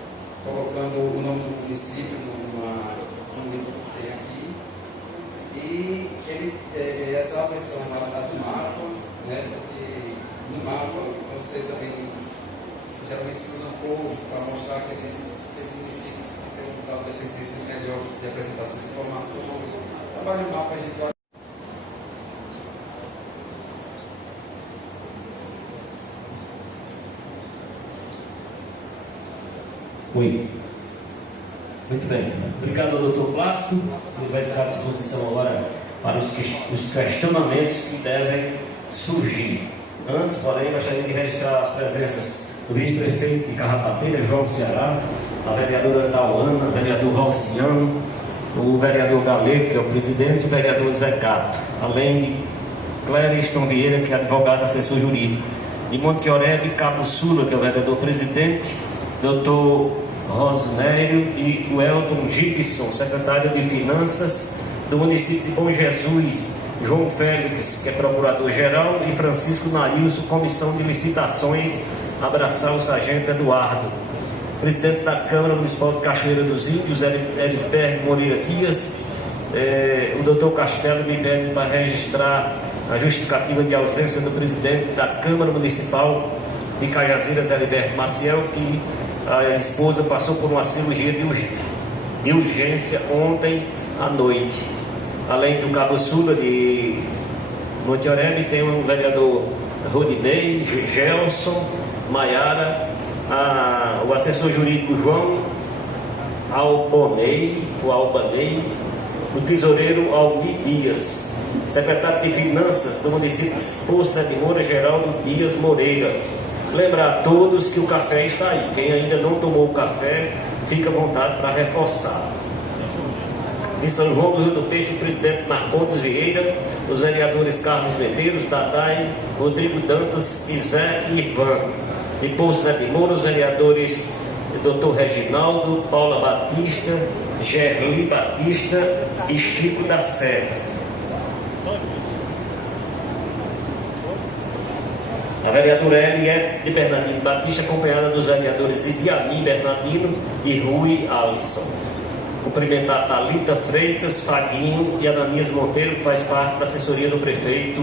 colocando o nome do município no link que tem aqui. E as abas são a do mapa, porque no mapa você também geralmente se usam cores para mostrar aqueles municípios que têm um grau de eficiência melhor de apresentar suas informações. Trabalho em mapas de Oi. Muito bem. Obrigado ao Dr. Plácido. Ele vai ficar à disposição agora para os questionamentos que devem surgir. Antes, porém, gostaria de registrar as presenças do vice-prefeito de Carrapateira, João Ceará, a vereadora Tauana, o vereador Valciano, o vereador Galego, que é o presidente, e o vereador Zé Gato, além de Clériston Vieira, que é advogado assessor jurídico, de Monte Oreb, Cabo Sula, que é o vereador presidente, Dr. Rosnério e o Elton Gibson, secretário de Finanças do município de Bom Jesus, João Félix, que é procurador-geral, e Francisco Nailson, comissão de licitações, abraçar o sargento Eduardo. Presidente da Câmara Municipal de Cachoeira dos Índios, Elisberg Moreira Dias. O doutor Castelo me pede para registrar a justificativa de ausência do presidente da Câmara Municipal de Caiazeiras, Heriberto Maciel, que a esposa passou por uma cirurgia de urgência ontem à noite. Além do Cabo Sula de Monte Oreb, tem o vereador Rodinei, Gelson, Maiara, o assessor jurídico João Albanei, o tesoureiro Almi Dias, secretário de Finanças do município de Poça de Moura, Geraldo Dias Moreira. Lembrar a todos que o café está aí. Quem ainda não tomou o café, fica à vontade para reforçar. De São João do Rio do Peixe, o presidente Marcondes Vieira, os vereadores Carlos Medeiros, Dadai, Rodrigo Dantas, Zé e Ivan. De Pouso Zé de Moura, os vereadores Dr. Reginaldo, Paula Batista, Gerli Batista e Chico da Serra. A vereadora Eliette de Bernardino Batista, acompanhada dos vereadores Idiami Bernardino e Rui Alisson. Cumprimentar Thalita Freitas, Faguinho e Ananias Monteiro, que faz parte da assessoria do prefeito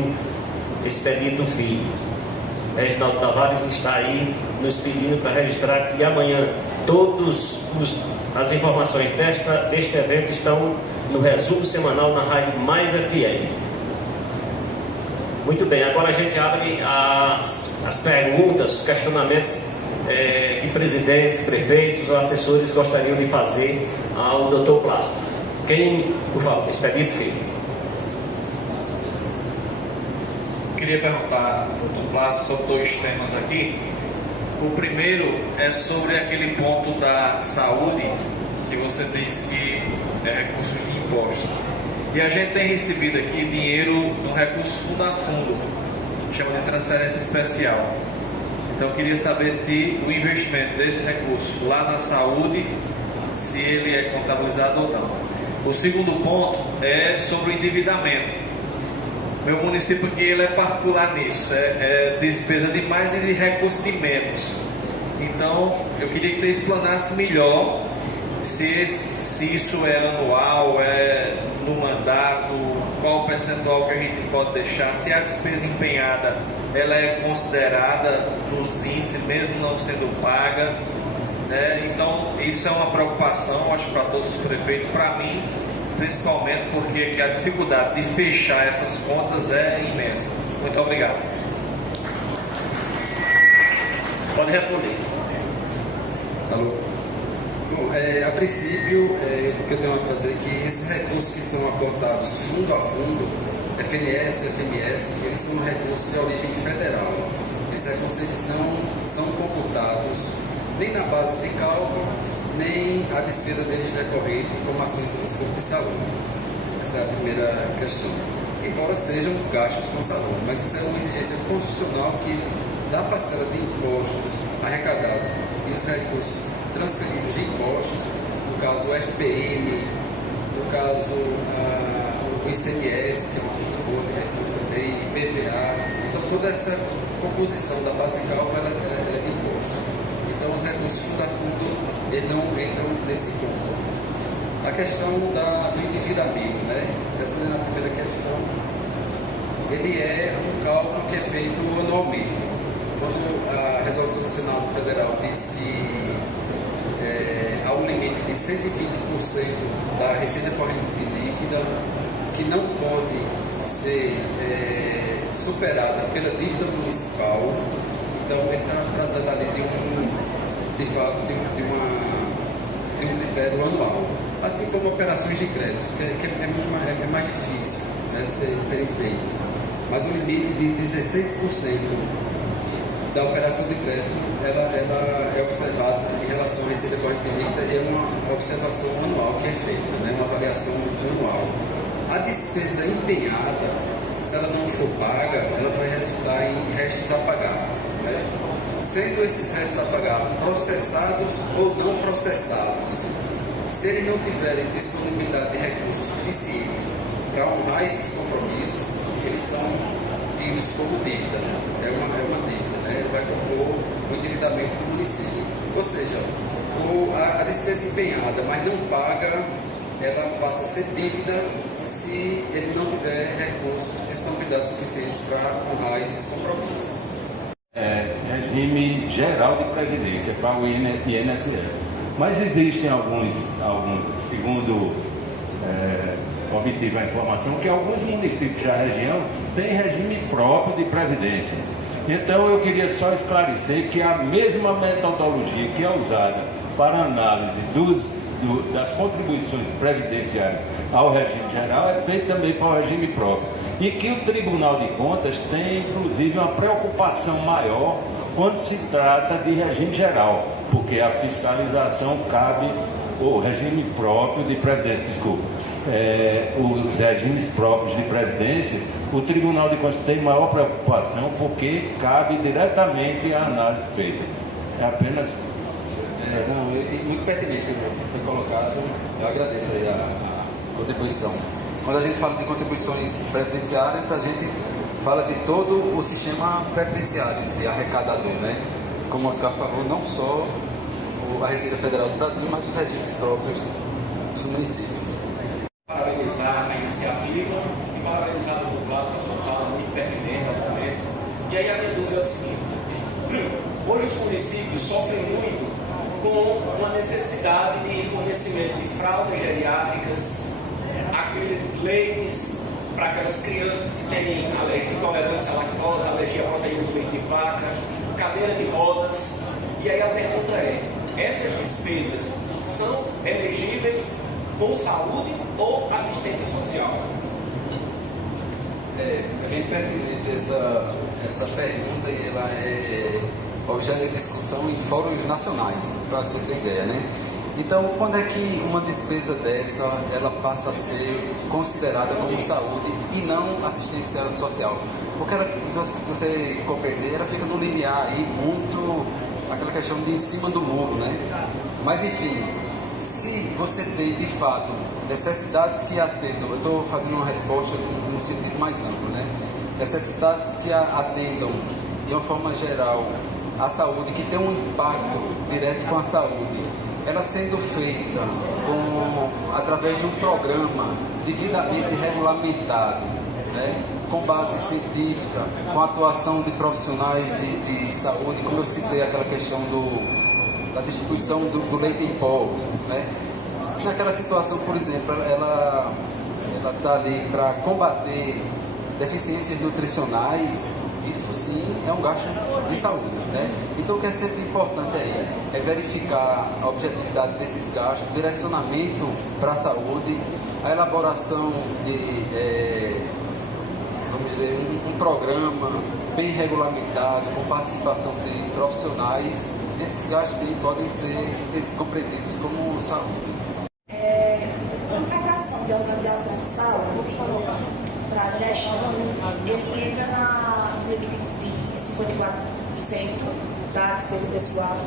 Expedito Filho. Reginaldo Tavares está aí nos pedindo para registrar que amanhã todas as informações deste evento estão no resumo semanal na Rádio Mais FM. Muito bem, agora a gente abre as perguntas, os questionamentos que presidentes, prefeitos ou assessores gostariam de fazer ao Dr. Plácido. Quem, por favor, Expedito Filho. Queria perguntar ao Dr. Plácido sobre dois temas aqui. O primeiro é sobre aquele ponto da saúde que você disse que é recursos de impostos. E a gente tem recebido aqui dinheiro do recurso fundo, chama de transferência especial. Então eu queria saber se o investimento desse recurso lá na saúde, se ele é contabilizado ou não. O segundo ponto é sobre o endividamento. Meu município aqui ele é particular nisso, é despesa de mais e de recurso de menos. Então eu queria que você explanasse melhor se isso é anual, é no mandato, qual o percentual que a gente pode deixar, se a despesa empenhada ela é considerada nos índices, mesmo não sendo paga, né? Então isso é uma preocupação, acho, para todos os prefeitos, para mim principalmente, porque a dificuldade de fechar essas contas é imensa. Muito obrigado. Pode responder. Alô? Bom, a princípio, o que eu tenho a trazer é que esses recursos que são aportados fundo a fundo, FNS, FMS, eles são recursos de origem federal. Esses recursos eles não são computados nem na base de cálculo, nem a despesa deles decorrente como ações de escopo de saúde. Essa é a primeira questão. Embora sejam gastos com saúde, mas isso é uma exigência constitucional que da parcela de impostos arrecadados e os recursos transferidos de impostos, no caso o FPM, no caso o ICMS, que é uma fonte boa de recursos também, IPVA. Então toda essa composição da base de cálculo ela é de impostos. Então os recursos fundo a fundo eles não entram nesse ponto. A questão do endividamento, né? Respondendo a primeira questão, ele é um cálculo que é feito anualmente. Quando a resolução do Senado Federal diz que há um limite de 120% da receita corrente líquida que não pode ser superada pela dívida municipal, então ele está tratando ali de um critério anual, assim como operações de créditos, que é mais difícil, né, serem feitas. Mas o limite de 16% da operação de crédito ela é observada em relação à receita corrente líquida e é uma observação anual que é feita, né, uma avaliação anual. A despesa empenhada, se ela não for paga, ela vai resultar em restos a pagar, né? Sendo esses restos a pagar processados ou não processados, se eles não tiverem disponibilidade de recursos suficiente para honrar esses compromissos, eles são tidos como dívida, né? É uma dívida, né? Ele vai compor o endividamento do município. Ou seja, a despesa empenhada, mas não paga, ela passa a ser dívida se ele não tiver recursos, disponibilidade suficientes para honrar esses compromissos. Regime geral de previdência para o INSS. Mas existem alguns segundo obtive a informação, que alguns municípios da região têm regime próprio de previdência. Então eu queria só esclarecer que a mesma metodologia que é usada para análise das contribuições previdenciárias ao regime geral é feita também para o regime próprio. E que o Tribunal de Contas tem, inclusive, uma preocupação maior quando se trata de regime geral, porque a fiscalização cabe ao regime próprio de previdência, os regimes próprios de previdência, o Tribunal de Contas tem maior preocupação porque cabe diretamente à análise feita. É apenas... muito pertinente foi colocado, eu agradeço aí a contribuição. Quando a gente fala de contribuições previdenciárias, a gente fala de todo o sistema previdenciário e arrecadador, né? Como o Oscar falou, não só a Receita Federal do Brasil, mas os regimes próprios dos municípios. Parabenizar a iniciativa e parabenizar o Dr. Plácido, a sua fala muito pertinente ao momento. E aí a minha dúvida é o seguinte: hoje os municípios sofrem muito com uma necessidade de fornecimento de fraldas geriátricas, leites para aquelas crianças que têm intolerância à lactose, alergia à proteína do leite de vaca, cadeira de rodas. E aí a pergunta é, essas despesas são elegíveis com saúde ou assistência social? É bem pertinente essa pergunta e ela é objeto de discussão em fóruns nacionais, para você ter ideia, né? Então, quando é que uma despesa dessa ela passa a ser considerada como saúde e não assistência social? Porque ela, se você compreender, ela fica no limiar aí muito aquela questão de em cima do muro, né? Mas enfim, se você tem de fato necessidades que atendam, eu estou fazendo uma resposta num sentido mais amplo, né? Necessidades que atendam de uma forma geral a saúde, que tem um impacto direto com a saúde, ela sendo feita através de um programa devidamente regulamentado, né? Com base científica, com a atuação de profissionais de saúde, como eu citei aquela questão da distribuição do leite em pó, né? Se naquela situação, por exemplo, ela está ali para combater deficiências nutricionais, isso sim é um gasto de saúde, né? Então o que é sempre importante aí é verificar a objetividade desses gastos, direcionamento para a saúde, a elaboração de, vamos dizer, um programa bem regulamentado, com participação de profissionais. Esses gastos sim podem ser compreendidos como saúde. Contratação de organização de saúde para a gestão, ele entra no limite de 54% da despesa pessoal,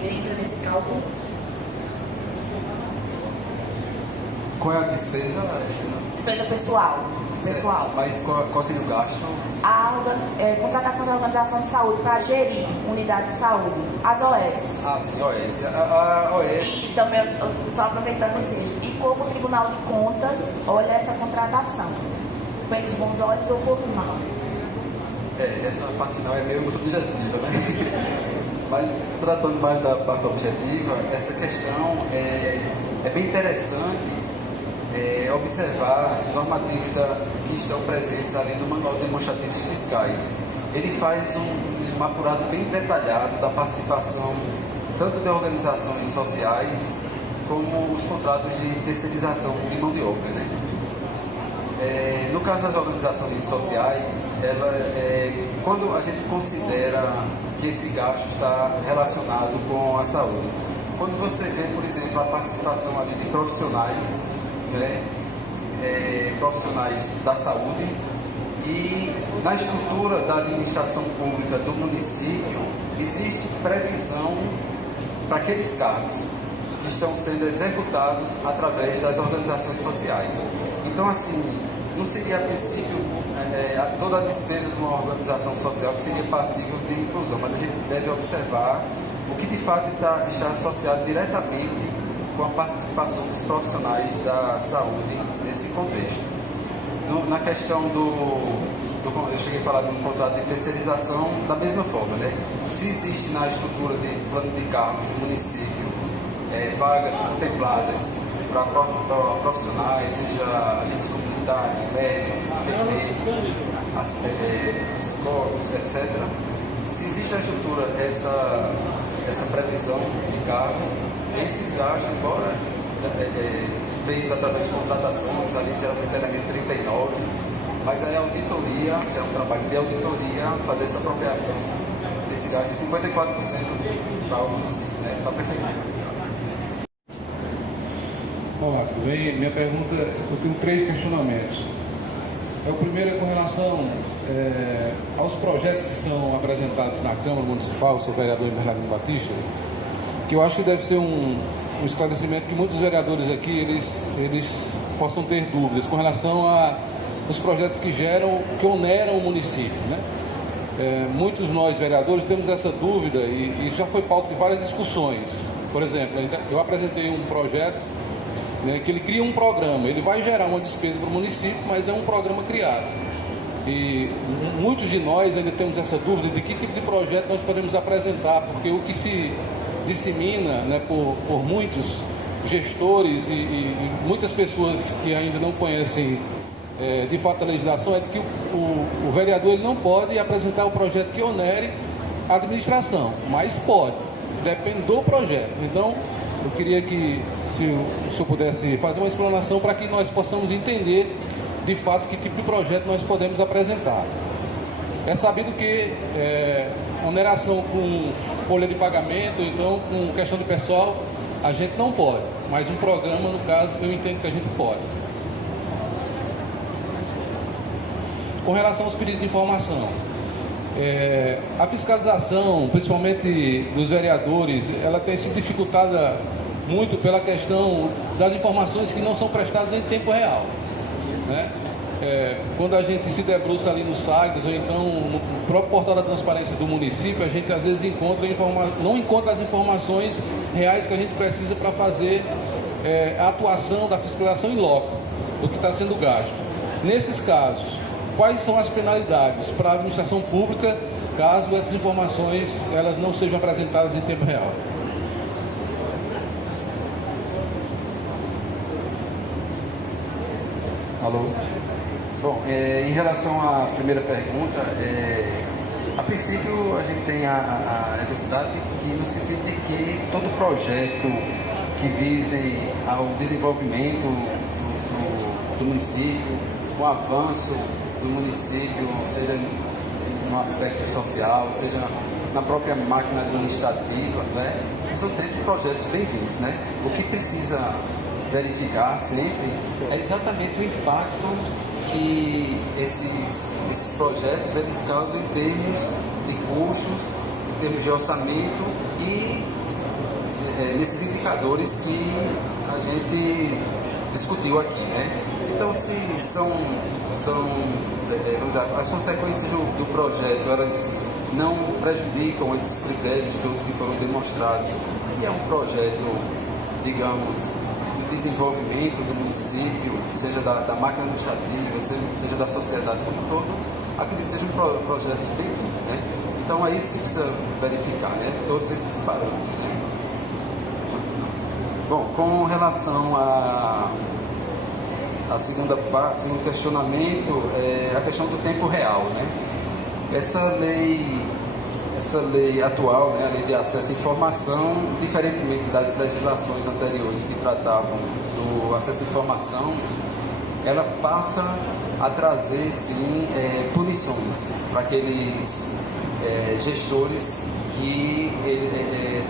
ele entra nesse cálculo. Qual é a despesa? Despesa pessoal. Mas qual seria o gasto? Contratação da organização de saúde para gerir unidade de saúde, as OS. Ah, sim, OS. A OS. E também, só aproveitando, e como o Tribunal de Contas olha essa contratação? Pelos bons olhos ou por mal? Essa parte final é meio subjetiva, né? Mas tratando mais da parte objetiva, essa questão é bem interessante observar normativos que estão presentes ali no Manual de Demonstrativos Fiscais. Ele faz um apurado bem detalhado da participação tanto de organizações sociais como os contratos de terceirização de mão de obra, né? No caso das organizações sociais, quando a gente considera que esse gasto está relacionado com a saúde, quando você vê, por exemplo, a participação ali de profissionais, né, profissionais da saúde, e na estrutura da administração pública do município existe previsão para aqueles cargos que estão sendo executados através das organizações sociais. Então, assim, não seria a princípio toda a despesa de uma organização social que seria passível de inclusão, mas a gente deve observar o que de fato está associado diretamente com a participação dos profissionais da saúde nesse contexto. Na questão eu cheguei a falar de um contrato de terceirização da mesma forma, né? Se existe na estrutura de plano de cargos do município vagas contempladas para profissionais, seja agentes comunitários, médicos, enfermeiros, psicólogos, etc. Se existe na estrutura essa previsão de cargos, esses gastos, embora feitos através de contratações, ali geralmente era 39, mas aí a auditoria, já é um trabalho de auditoria, fazer essa apropriação desse gasto de 54% para o município, né, para a prefeitura. Olá, tudo bem? Minha pergunta, eu tenho 3 questionamentos. O primeiro é com relação aos projetos que são apresentados na Câmara Municipal, sou o vereador Bernardino Batista, que eu acho que deve ser um esclarecimento que muitos vereadores aqui eles possam ter dúvidas com relação aos projetos que oneram o município, né? Muitos nós vereadores temos essa dúvida e isso já foi pauta de várias discussões. Por exemplo, eu apresentei um projeto, né, que ele cria um programa, ele vai gerar uma despesa para o município, mas é um programa criado. E muitos de nós ainda temos essa dúvida de que tipo de projeto nós podemos apresentar, porque o que se dissemina, né, por muitos gestores e muitas pessoas que ainda não conhecem de fato a legislação é de que o vereador ele não pode apresentar um projeto que onere a administração, mas pode. depende do projeto. Então, eu queria que, se o senhor pudesse fazer uma explanação para que nós possamos entender, de fato, que tipo de projeto nós podemos apresentar. É sabido que oneração com folha de pagamento, então, com questão do pessoal, a gente não pode. Mas um programa, no caso, eu entendo que a gente pode. Com relação aos pedidos de informação, a fiscalização, principalmente dos vereadores, ela tem sido dificultada muito pela questão das informações que não são prestadas em tempo real, né? Quando a gente se debruça ali nos sites ou então no próprio portal da transparência do município, a gente às vezes não encontra as informações reais que a gente precisa para fazer a atuação da fiscalização em loco, do que está sendo gasto. Nesses casos, quais são as penalidades para a administração pública caso essas informações elas não sejam apresentadas em tempo real? Alô? Bom, em relação à primeira pergunta, a princípio a gente tem a necessidade que no sentido de que todo projeto que vise ao desenvolvimento do município, o avanço do município, seja no aspecto social, seja na própria máquina administrativa, né? São sempre projetos bem-vindos, né? O que precisa verificar sempre é exatamente o impacto que esses projetos eles causam em termos de custos, em termos de orçamento e nesses indicadores que a gente discutiu aqui, né? Então, se vamos dizer, as consequências do projeto elas não prejudicam esses critérios todos que foram demonstrados e é um projeto, digamos, de desenvolvimento do município, seja da máquina administrativa, seja da sociedade como um todo, acredito que sejam projetos bem-vindos, né? Então é isso que precisa verificar, né? Todos esses parâmetros, né? Bom, com relação a segundo questionamento, a questão do tempo real, né? Essa lei atual, né, a lei de acesso à informação, diferentemente das legislações anteriores que tratavam do acesso à informação, ela passa a trazer, sim, punições para aqueles gestores que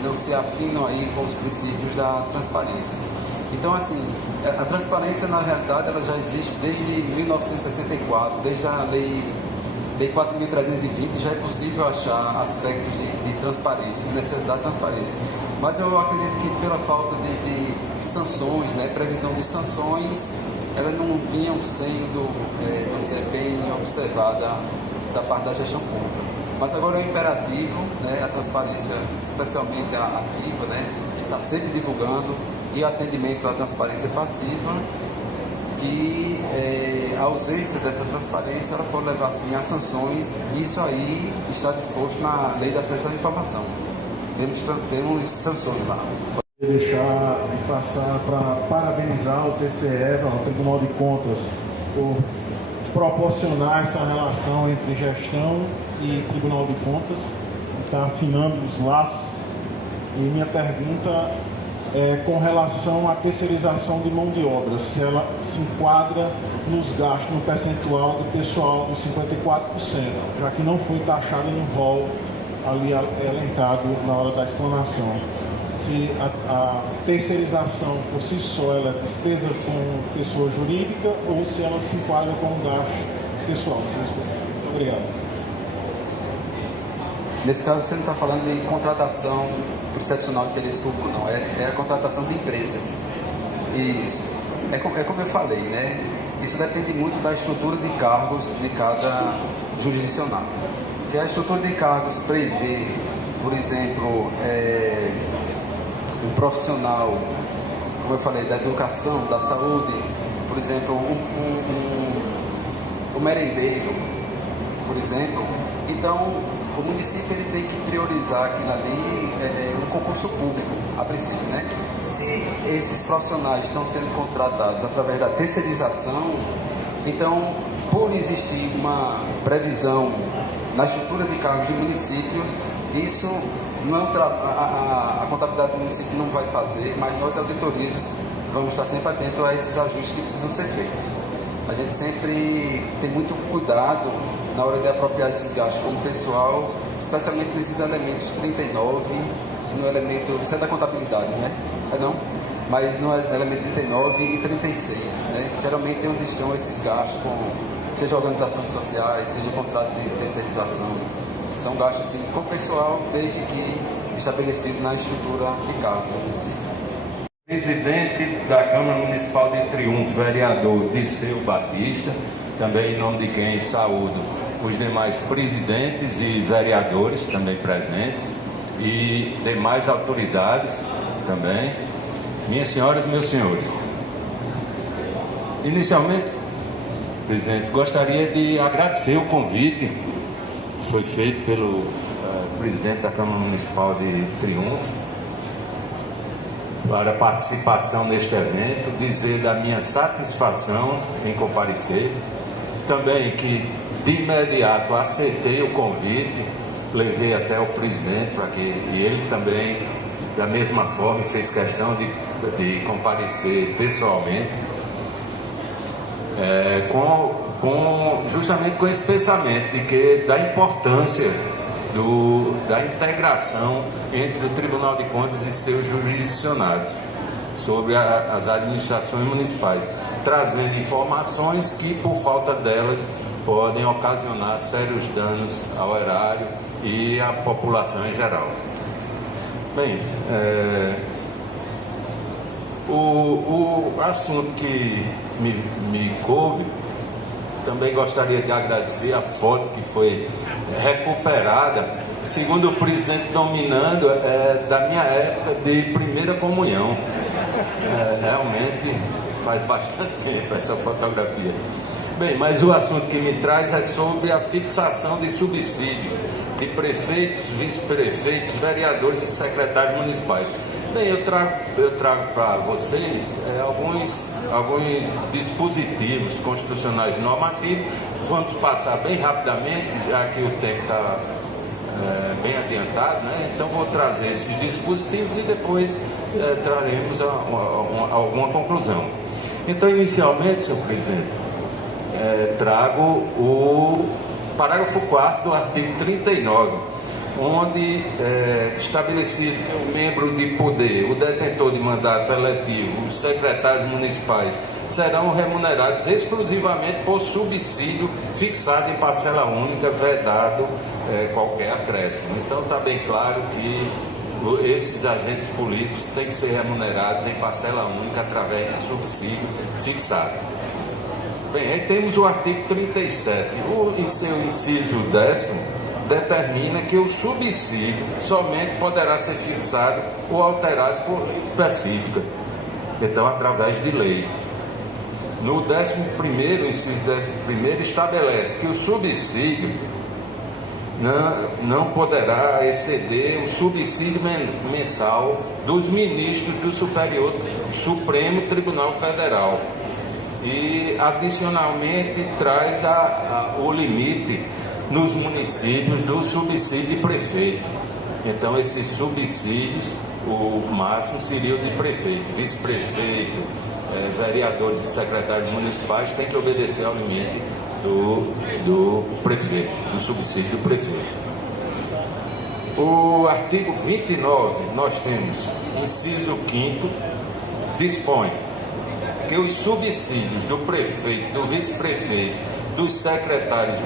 não se afinam aí com os princípios da transparência. Então, assim, a transparência, na realidade, ela já existe desde 1964, desde a Lei 4.320, já é possível achar aspectos de transparência, de necessidade de transparência. Mas eu acredito que pela falta de sanções, né, previsão de sanções, elas não vinham sendo, vamos dizer, bem observadas da parte da gestão pública. Mas agora é imperativo, né, a transparência, especialmente a ativa, né, está sempre divulgando, e atendimento à transparência passiva, que a ausência dessa transparência ela pode levar sim a sanções, e isso aí está disposto na Lei de Acesso à Informação. Temos sanções lá. Deixar e passar para parabenizar o TCE, o Tribunal de Contas, por proporcionar essa relação entre gestão e Tribunal de Contas, está afinando os laços. E minha pergunta com relação à terceirização de mão de obra, se ela se enquadra nos gastos, no percentual do pessoal dos 54%, já que não foi taxada no rol ali elencado na hora da explanação. Se a terceirização por si só ela é despesa com pessoa jurídica ou se ela se enquadra com gasto pessoal. Muito obrigado. Nesse caso, você não está falando de contratação excepcional de interesse público, não. É a contratação de empresas. Isso. É como eu falei, né? Isso depende muito da estrutura de cargos de cada jurisdicional. Se a estrutura de cargos prevê, por exemplo, um profissional, como eu falei, da educação, da saúde, por exemplo, um merendeiro, por exemplo, então o município ele tem que priorizar aquilo ali, um concurso público, a princípio, né? Se esses profissionais estão sendo contratados através da terceirização, então, por existir uma previsão na estrutura de cargos do município, isso não contabilidade do município não vai fazer, mas nós, auditores, vamos estar sempre atentos a esses ajustes que precisam ser feitos. A gente sempre tem muito cuidado na hora de apropriar esses gastos com o pessoal, especialmente nesses elementos 39, no elemento, isso é da contabilidade, né? Não? Mas no elemento 39 e 36, né? Geralmente é onde estão esses gastos com, seja organizações sociais, seja contrato de terceirização. São gastos sim, com o pessoal, desde que estabelecido na estrutura de cargos do município. Presidente da Câmara Municipal de Triunfo, vereador Disseu Batista, também em nome de quem saúdo os demais presidentes e vereadores também presentes e demais autoridades também, minhas senhoras e meus senhores. Inicialmente, presidente, gostaria de agradecer o convite que foi feito pelo presidente da Câmara Municipal de Triunfo para a participação neste evento, dizer da minha satisfação em comparecer, também que de imediato aceitei o convite, levei até o presidente para que e ele também, da mesma forma, fez questão de comparecer pessoalmente, justamente com esse pensamento de que da importância da integração entre o Tribunal de Contas e seus jurisdicionados sobre as administrações municipais, trazendo informações que, por falta delas, podem ocasionar sérios danos ao erário e à população em geral. Bem, o assunto que me coube, também gostaria de agradecer a foto que foi recuperada, segundo o presidente dominando, da minha época de primeira comunhão. Realmente faz bastante tempo essa fotografia. Bem, mas o assunto que me traz é sobre a fixação de subsídios de prefeitos, vice-prefeitos, vereadores e secretários municipais. Bem, eu trago para vocês alguns dispositivos constitucionais normativos. Vamos passar bem rapidamente, já que o tempo está bem adiantado, né? Então vou trazer esses dispositivos e depois traremos alguma conclusão. Então, inicialmente, senhor presidente, trago o parágrafo 4º do artigo 39, onde estabelecido que o membro de poder, o detentor de mandato eletivo, os secretários municipais serão remunerados exclusivamente por subsídio fixado em parcela única, vedado qualquer acréscimo. Então está bem claro que esses agentes políticos têm que ser remunerados em parcela única através de subsídio fixado. Bem, aí temos o artigo 37, em seu inciso 10º, determina que o subsídio somente poderá ser fixado ou alterado por lei específica, então através de lei. No 11º, inciso 11º, estabelece que o subsídio não poderá exceder o subsídio mensal dos ministros do Supremo Tribunal Federal. E, adicionalmente, traz o limite nos municípios do subsídio de prefeito. Então, esses subsídios, o máximo seria o de prefeito, vice-prefeito, vereadores e secretários municipais têm que obedecer ao limite do prefeito, do subsídio do prefeito. O artigo 29, nós temos, inciso 5º, dispõe que os subsídios do prefeito, do vice-prefeito, dos secretários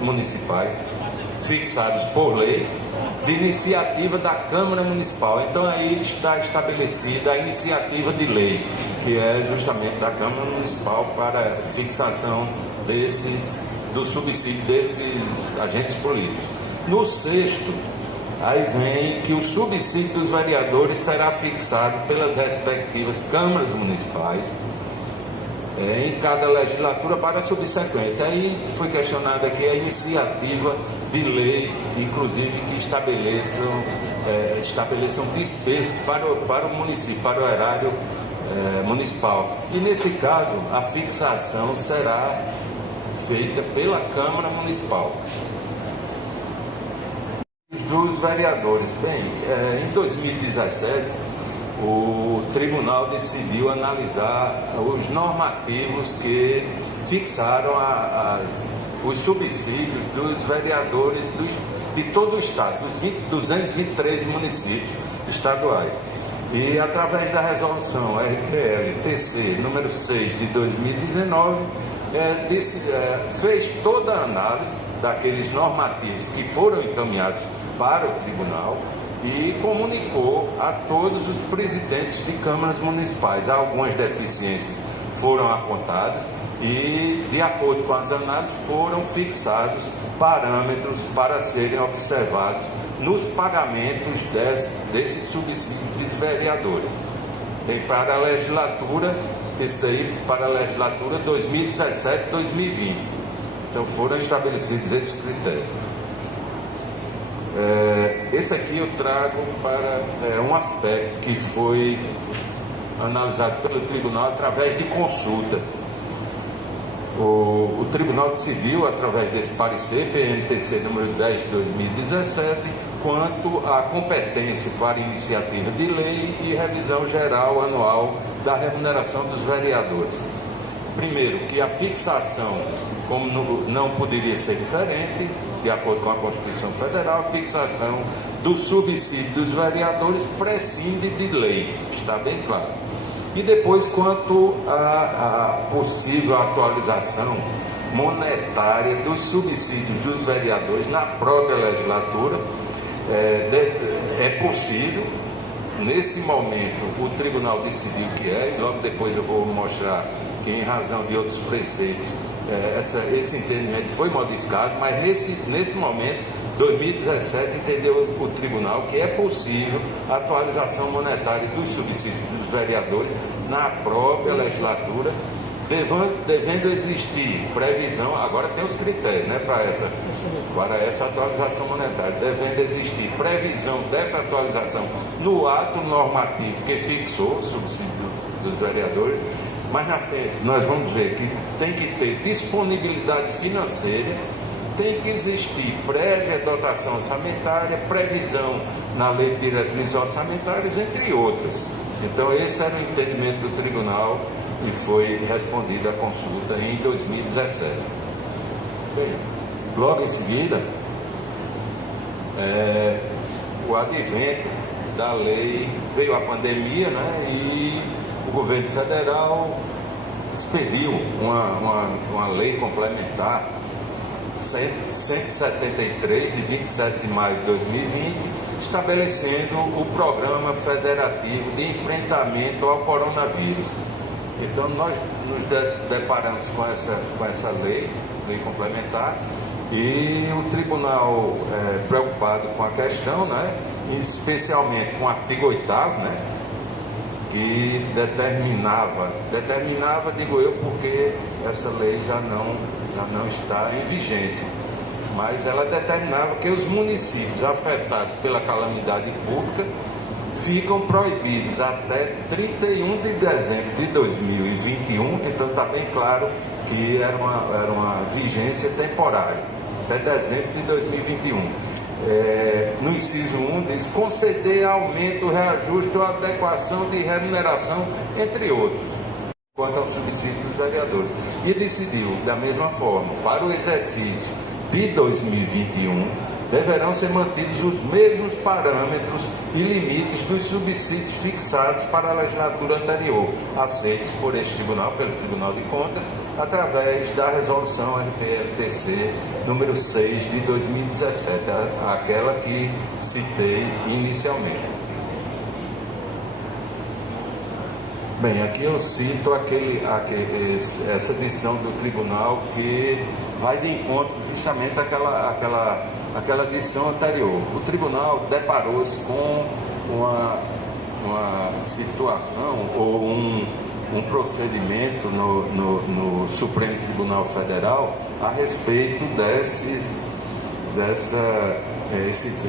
municipais, fixados por lei, de iniciativa da Câmara Municipal. Então aí está estabelecida a iniciativa de lei, que é justamente da Câmara Municipal para fixação do subsídio desses agentes políticos. No 6º, aí vem que o subsídio dos vereadores será fixado pelas respectivas câmaras municipais em cada legislatura para a subsequente. Aí foi questionada aqui a iniciativa de lei, inclusive que estabeleçam despesas para o município, para o erário municipal. E nesse caso, a fixação será feita pela Câmara Municipal. Os dos vereadores. Bem, em 2017, o tribunal decidiu analisar os normativos que fixaram os subsídios dos vereadores de todo o estado, dos 223 municípios estaduais. E através da resolução RPL-TC número 6 de 2019, fez toda a análise daqueles normativos que foram encaminhados para o tribunal e comunicou a todos os presidentes de câmaras municipais. Algumas deficiências foram apontadas e, de acordo com as análises, foram fixados parâmetros para serem observados nos pagamentos desse subsídio dos vereadores. E para a legislatura, esse daí para a legislatura 2017-2020. Então foram estabelecidos esses critérios. Esse aqui eu trago para um aspecto que foi analisado pelo tribunal através de consulta. O tribunal decidiu, através desse parecer, PNTC número 10 de 2017, quanto à competência para iniciativa de lei e revisão geral anual da remuneração dos vereadores. Primeiro, que a fixação, como não poderia ser diferente, de acordo com a Constituição Federal, a fixação do subsídio dos vereadores prescinde de lei, está bem claro. E depois, quanto à possível atualização monetária dos subsídios dos vereadores na própria legislatura, é possível. Nesse momento, o tribunal decidiu que e logo depois eu vou mostrar que, em razão de outros preceitos, esse entendimento foi modificado, mas nesse momento, 2017, entendeu o tribunal que é possível a atualização monetária dos subsídios dos vereadores na própria legislatura, devendo existir previsão, agora tem os critérios, né, para essa atualização monetária, devendo existir previsão dessa atualização no ato normativo que fixou o subsídio dos vereadores, mas na frente nós vamos ver que tem que ter disponibilidade financeira, tem que existir prévia dotação orçamentária, previsão na lei de diretrizes orçamentárias, entre outras. Então esse era o entendimento do tribunal e foi respondida a consulta em 2017. Bem, logo em seguida, o advento da lei, veio a pandemia, né, e o governo federal expediu uma lei complementar 173 de 27 de maio de 2020, estabelecendo o Programa Federativo de Enfrentamento ao Coronavírus. Então nós nos deparamos com essa lei complementar, e o tribunal, preocupado com a questão, né, especialmente com o artigo 8º, né, que determinava, digo eu, porque essa lei já não está em vigência, mas ela determinava que os municípios afetados pela calamidade pública ficam proibidos até 31 de dezembro de 2021, então está bem claro que era uma vigência temporária, até dezembro de 2021. No inciso 1 diz conceder aumento, reajuste ou adequação de remuneração, entre outros, quanto ao subsídio dos vereadores. E decidiu, da mesma forma, para o exercício de 2021, deverão ser mantidos os mesmos parâmetros e limites dos subsídios fixados para a legislatura anterior, aceitos por este tribunal, pelo Tribunal de Contas, através da resolução RPL-TC número 6 de 2017, aquela que citei inicialmente. Bem, aqui eu cito essa decisão do tribunal que vai de encontro justamente àquela decisão anterior. O tribunal deparou-se com uma situação ou um procedimento no Supremo Tribunal Federal a respeito desses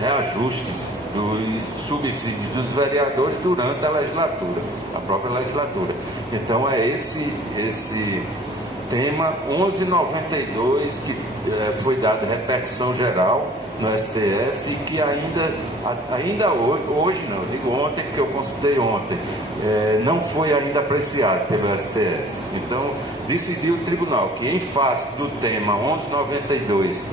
reajustes dos subsídios dos vereadores durante a legislatura, a própria legislatura. Então é esse tema 1192 que foi dado repercussão geral no STF, e que ainda hoje não, digo ontem, porque eu consultei ontem, não foi ainda apreciado pelo STF. Então, decidiu o tribunal que, em face do tema 1192,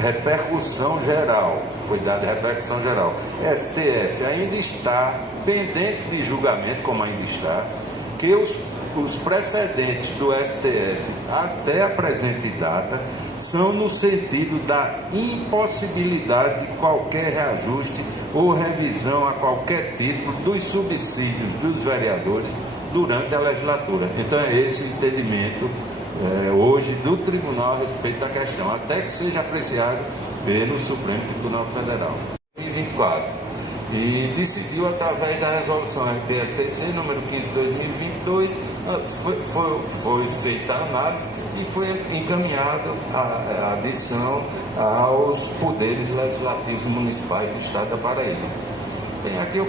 repercussão geral, foi dada repercussão geral, STF ainda está pendente de julgamento, como ainda está, que os precedentes do STF até a presente data são no sentido da impossibilidade de qualquer reajuste ou revisão a qualquer título dos subsídios dos vereadores durante a legislatura. Então é esse o entendimento hoje do tribunal a respeito da questão, até que seja apreciado pelo Supremo Tribunal Federal. 2024. E decidiu, através da resolução RPLTC número 15 de 2022, foi feita a análise e foi encaminhado a adição aos poderes legislativos municipais do Estado da Paraíba. Bem, aqui eu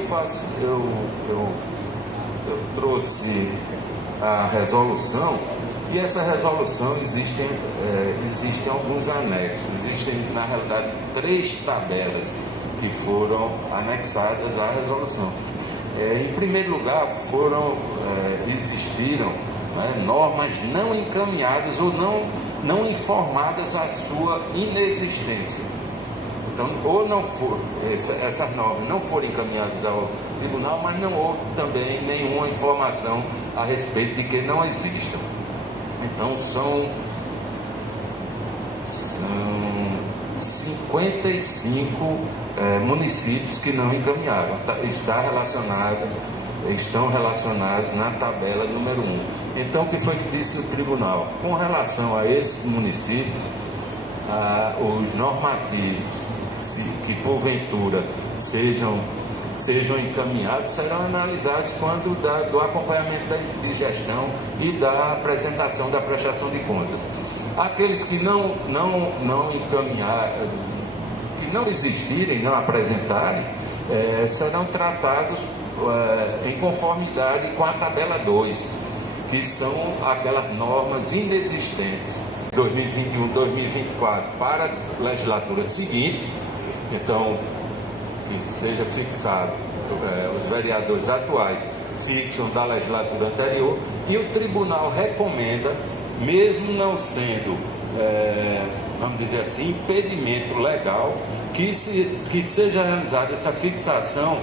trouxe a resolução, e essa resolução existem alguns anexos, existem na realidade 3 tabelas que foram anexadas à resolução. Em primeiro lugar, existiram normas não encaminhadas ou não informadas a sua inexistência. Então, ou não foram, essas normas não foram encaminhadas ao tribunal, mas não houve também nenhuma informação a respeito de que não existam. Então, são 55 municípios que não encaminharam, estão relacionados na tabela número 1. Então, o que foi que disse o tribunal? Com relação a esses municípios, os normativos que porventura sejam encaminhados serão analisados quando do acompanhamento de gestão e da apresentação da prestação de contas. Aqueles que não encaminhar, que não existirem, não apresentarem, serão tratados em conformidade com a tabela 2, que são aquelas normas inexistentes. 2021, 2024 para a legislatura seguinte, então que seja fixado, os vereadores atuais fixam da legislatura anterior, e o tribunal recomenda, mesmo não sendo, vamos dizer assim, impedimento legal, que seja realizada essa fixação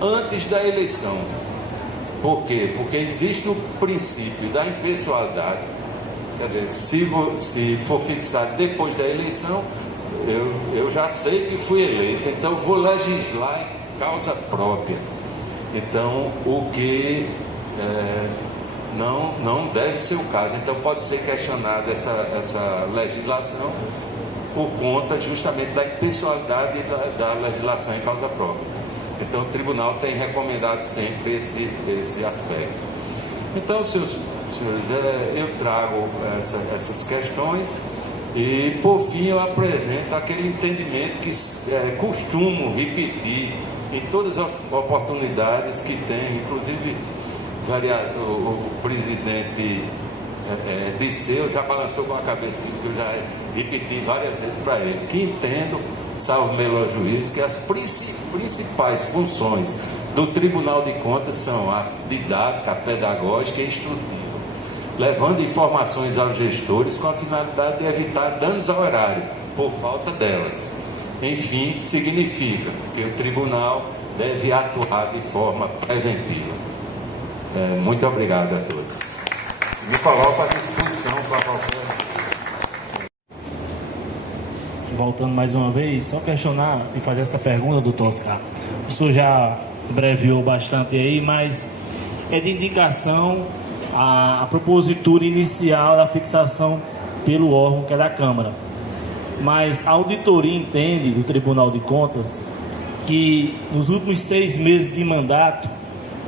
antes da eleição. Por quê? Porque existe o princípio da impessoalidade. Quer dizer, se for fixado depois da eleição, eu já sei que fui eleito, então vou legislar em causa própria. Então, o que não deve ser o caso. Então, pode ser questionada essa legislação por conta justamente da impessoalidade da legislação em causa própria. Então, o tribunal tem recomendado sempre esse aspecto. Então, senhores, eu trago essas questões e, por fim, eu apresento aquele entendimento que costumo repetir em todas as oportunidades que tem, inclusive o presidente Disseu já balançou com a cabeça, que eu já repeti várias vezes para ele, que entendo, salvo meu juízo, que as principais funções do Tribunal de Contas são a didática, a pedagógica e a instrutiva, levando informações aos gestores com a finalidade de evitar danos ao erário por falta delas. Enfim, significa que o tribunal deve atuar de forma preventiva. Muito obrigado a todos. Me coloco à disposição para qualquer... Voltando mais uma vez, só questionar e fazer essa pergunta, doutor Oscar. O senhor já abreviou bastante aí, mas é de indicação a propositura inicial da fixação pelo órgão que é da Câmara. Mas a auditoria entende, do Tribunal de Contas, que nos últimos 6 meses de mandato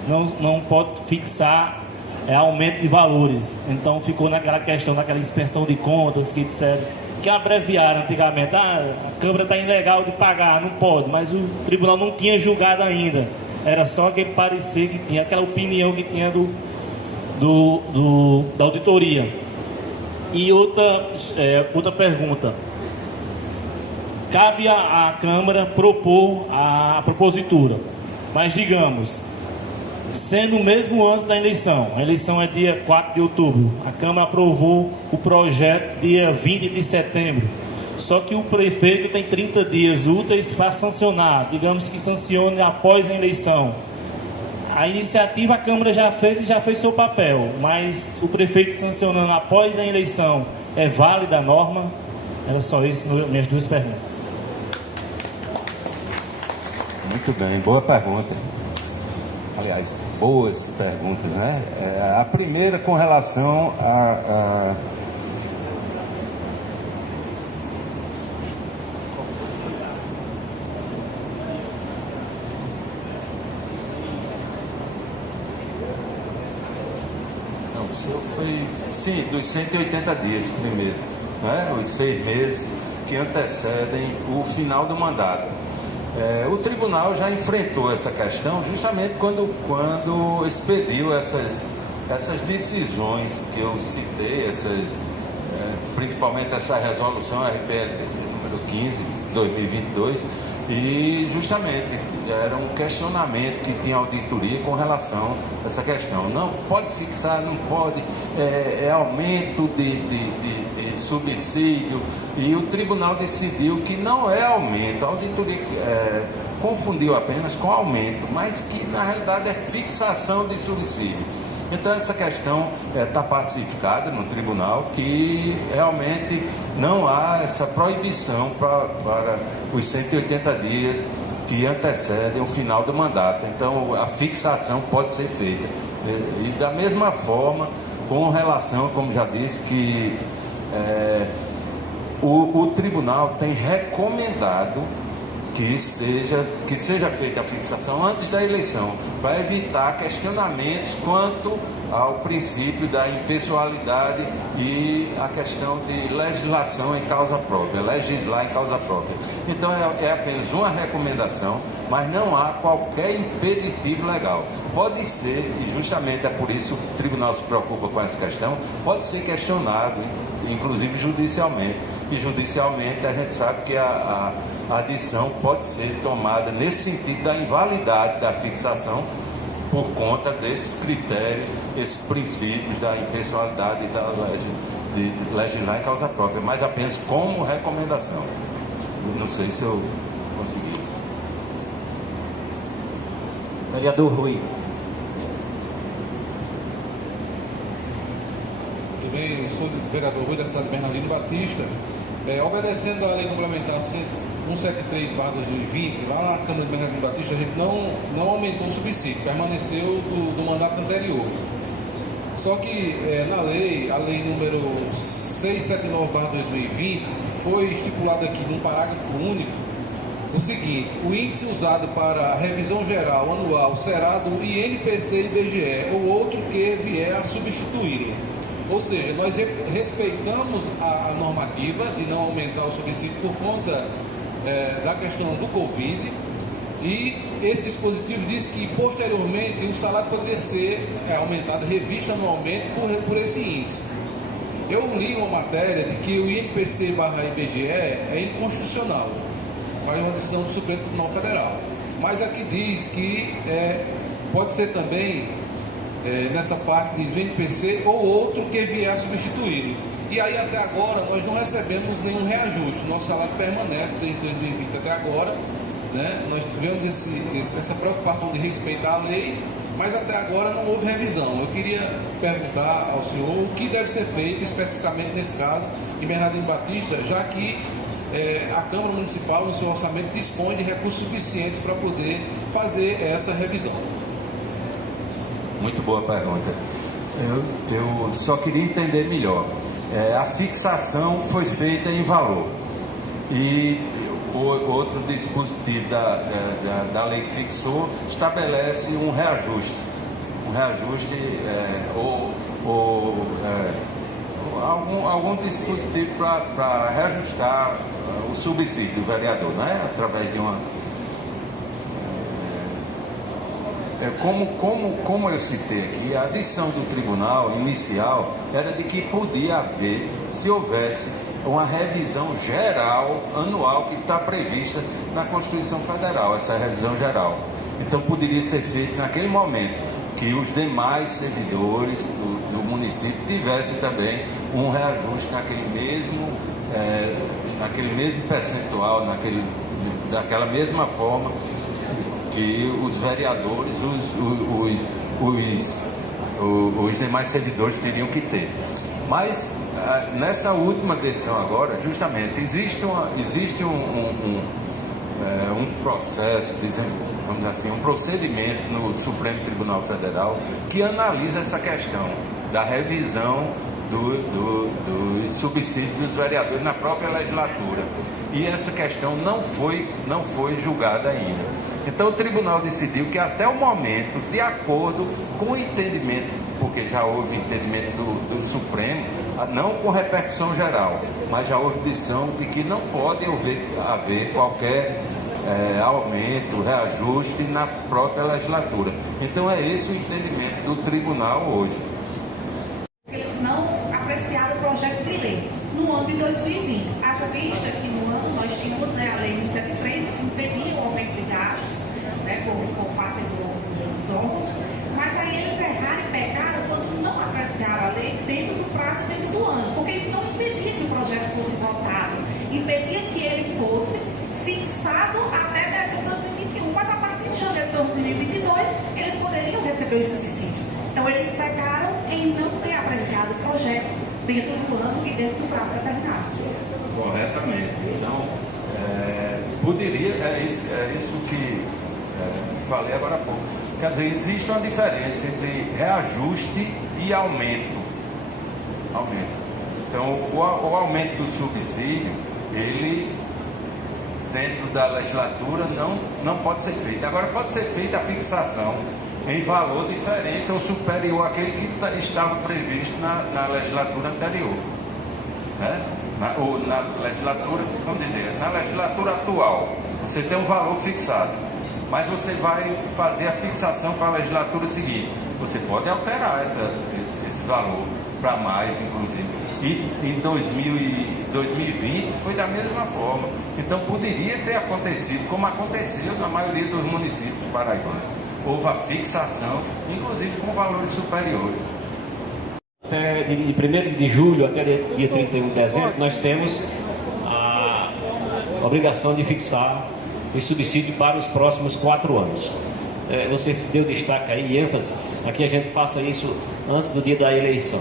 não pode fixar aumento de valores. Então ficou naquela questão, naquela inspeção de contas que disseram, que abreviaram antigamente, a Câmara está ilegal de pagar, não pode, mas o Tribunal não tinha julgado ainda, era só aquele parecer que tinha, aquela opinião que tinha da auditoria. E outra pergunta, cabe à Câmara propor a propositura. Mas, digamos, sendo mesmo antes da eleição, a eleição é dia 4 de outubro, a Câmara aprovou o projeto dia 20 de setembro, só que o prefeito tem 30 dias úteis para sancionar, digamos que sancione após a eleição. A iniciativa a Câmara já fez e já fez seu papel, mas o prefeito sancionando após a eleição, é válida a norma? Era só isso, minhas duas perguntas. Muito bem, boa pergunta. Aliás, boas perguntas, né? A primeira com relação a o seu foi, sim, dos 180 dias primeiro, né? Os 6 meses que antecedem o final do mandato. O tribunal já enfrentou essa questão justamente quando expediu essas decisões que eu citei, principalmente essa resolução RPLTC número 15 de 2022, e justamente era um questionamento que tinha auditoria com relação a essa questão. Não pode fixar, não pode, aumento de subsídio, e o tribunal decidiu que não é aumento. A auditoria confundiu apenas com aumento, mas que na realidade é fixação de subsídio. Então essa questão está pacificada no tribunal, que realmente não há essa proibição para os 180 dias que antecedem o final do mandato. Então a fixação pode ser feita. E da mesma forma, com relação, como já disse, que o tribunal tem recomendado que seja feita a fixação antes da eleição, para evitar questionamentos quanto ao princípio da impessoalidade e a questão de legislação em causa própria, legislar em causa própria. Então é apenas uma recomendação, mas não há qualquer impeditivo legal. Pode ser, e justamente é por isso que o tribunal se preocupa com essa questão, pode ser questionado, inclusive judicialmente. E judicialmente a gente sabe que a adição pode ser tomada nesse sentido da invalidade da fixação por conta desses critérios, esses princípios da impessoalidade e de legislar em causa própria, mas apenas como recomendação. Não sei se eu consegui. Vereador Rui. Tudo bem, sou o vereador Rui da cidade de Bernardino Batista. Obedecendo à lei complementar 173/2020, lá na Câmara de Bernardino Batista, a gente não aumentou o subsídio, permaneceu do mandato anterior. Só que na lei, a lei número 679/2020, foi estipulado aqui num parágrafo único o seguinte: o índice usado para a revisão geral anual será do INPC e IBGE ou outro que vier a substituí-lo. Ou seja, nós respeitamos a normativa de não aumentar o subsídio por conta da questão do Covid, e esse dispositivo diz que posteriormente o salário poderia ser aumentado, revisto anualmente por esse índice. Eu li uma matéria de que o INPC/IBGE é inconstitucional, mas uma decisão do Supremo Tribunal Federal. Mas aqui diz que pode ser também nessa parte diz INPC ou outro que vier a substituí-lo. E aí até agora nós não recebemos nenhum reajuste, nosso salário permanece desde 2020 até agora, né? Nós tivemos essa preocupação de respeitar a lei, mas até agora não houve revisão. Eu queria perguntar ao senhor o que deve ser feito especificamente nesse caso em Bernardino Batista, já que a Câmara Municipal no seu orçamento dispõe de recursos suficientes para poder fazer essa revisão. Muito boa pergunta. Eu só queria entender melhor. A fixação foi feita em valor. E o outro dispositivo da lei que fixou estabelece um reajuste. Um reajuste algum dispositivo para reajustar o subsídio do vereador, né? Através de uma... Como eu citei aqui, a adição do tribunal inicial era de que podia haver, se houvesse uma revisão geral, anual, que está prevista na Constituição Federal, essa revisão geral. Então poderia ser feito naquele momento que os demais servidores do município tivessem também um reajuste naquele mesmo percentual, daquela mesma forma que os vereadores, os demais servidores teriam que ter. Mas nessa última decisão agora, justamente, existe um processo, vamos dizer assim, um procedimento no Supremo Tribunal Federal que analisa essa questão da revisão dos subsídios dos vereadores na própria legislatura. E essa questão não foi julgada ainda. Então o tribunal decidiu que até o momento, de acordo com o entendimento, porque já houve entendimento do Supremo, não com repercussão geral, mas já houve decisão de que não pode haver qualquer aumento, reajuste na própria legislatura. Então é esse o entendimento do tribunal hoje. Eles não apreciaram o projeto de lei no ano de 2020. Haja vista que no ano nós tínhamos a lei 173 que impedia o aumento de gastos, por parte dos órgãos, mas aí eles erraram e pecaram quando não apreciaram a lei dentro do prazo e dentro do ano, porque isso não impedia que o projeto fosse votado, impedia que ele fosse fixado até dezembro de 2021, mas a partir de janeiro de 2022 eles poderiam receber os subsídios. Então eles pecaram em não ter apreciado o projeto dentro do ano e dentro do prazo determinado. Corretamente. Então, poderia, é isso que falei agora há pouco. Quer dizer, existe uma diferença entre reajuste e aumento. Então, o aumento do subsídio, ele, dentro da legislatura, não pode ser feito. Agora, pode ser feita a fixação em valor diferente ou superior àquele que estava previsto na legislatura anterior. Né? Na legislatura, vamos dizer, na legislatura atual, você tem um valor fixado, mas você vai fazer a fixação para a legislatura seguinte. Você pode alterar esse valor para mais, inclusive. E em 2020 foi da mesma forma. Então poderia ter acontecido, como aconteceu na maioria dos municípios paraibanos. Houve a fixação, inclusive com valores superiores. Até de 1º de julho até dia 31 de dezembro, nós temos a obrigação de fixar o subsídio para os próximos 4 anos. Você deu destaque aí, ênfase, a que a gente faça isso antes do dia da eleição.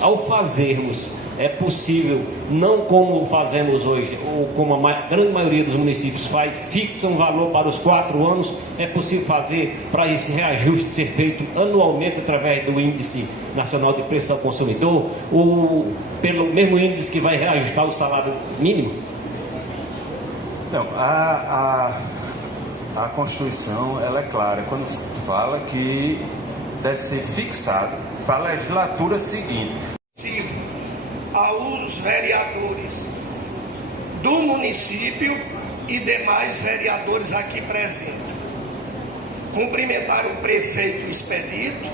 Ao fazermos, é possível, não como fazemos hoje, ou como a grande maioria dos municípios faz, fixa um valor para os 4 anos, é possível fazer para esse reajuste ser feito anualmente através do Índice Nacional de Preço ao Consumidor, ou pelo mesmo índice que vai reajustar o salário mínimo? Não, a Constituição, ela é clara quando fala que deve ser fixado para a legislatura seguinte. Aos vereadores do município e demais vereadores aqui presentes. Cumprimentar o prefeito Expedito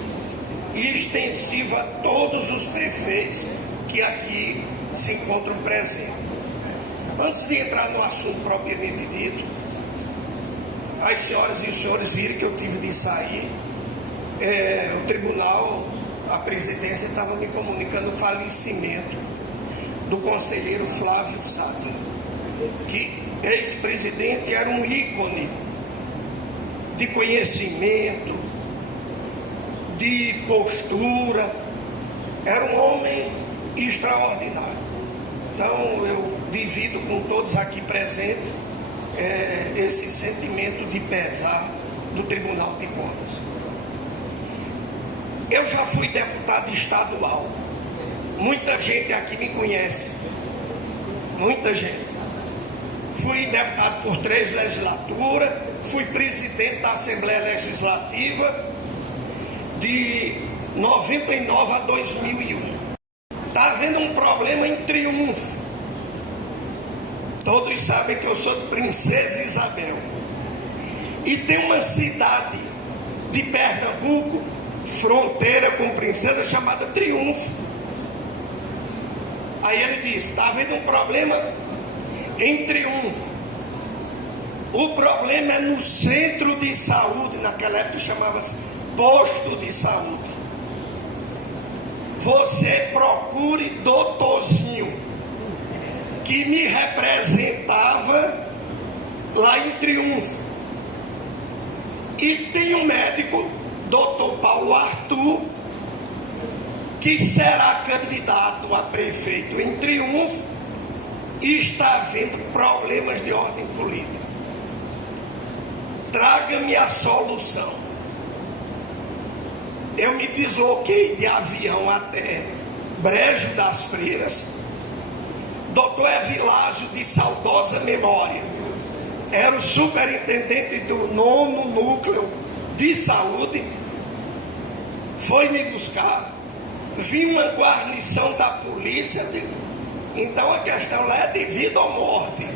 e extensivo a todos os prefeitos que aqui se encontram presentes. Antes de entrar no assunto propriamente dito, as senhoras e os senhores viram que eu tive de sair. O tribunal, a presidência estava me comunicando o falecimento do conselheiro Flávio Sato, que ex-presidente, era um ícone de conhecimento, de postura, era um homem extraordinário. Então eu divido com todos aqui presentes esse sentimento de pesar do Tribunal de Contas. Eu já fui deputado estadual. Muita gente aqui me conhece. Muita gente. Fui deputado por 3 legislaturas. Fui presidente da Assembleia Legislativa de 99 a 2001. Está havendo um problema em Triunfo. Todos sabem que eu sou de Princesa Isabel. E tem uma cidade de Pernambuco, fronteira com Princesa, chamada Triunfo. Aí ele disse, está havendo um problema em Triunfo. O problema é no centro de saúde, naquela época chamava-se posto de saúde. Você procure doutorzinho que me representava lá em Triunfo. E tem um médico, doutor Paulo Arthur, que será candidato a prefeito em Triunfo e está havendo problemas de ordem política. Traga-me a solução. Eu me desloquei de avião até Brejo das Freiras. Doutor Evilásio, de saudosa memória, era o superintendente do 9º núcleo de saúde, foi me buscar. Vi uma guarnição da polícia. Então a questão lá é de vida ou morte.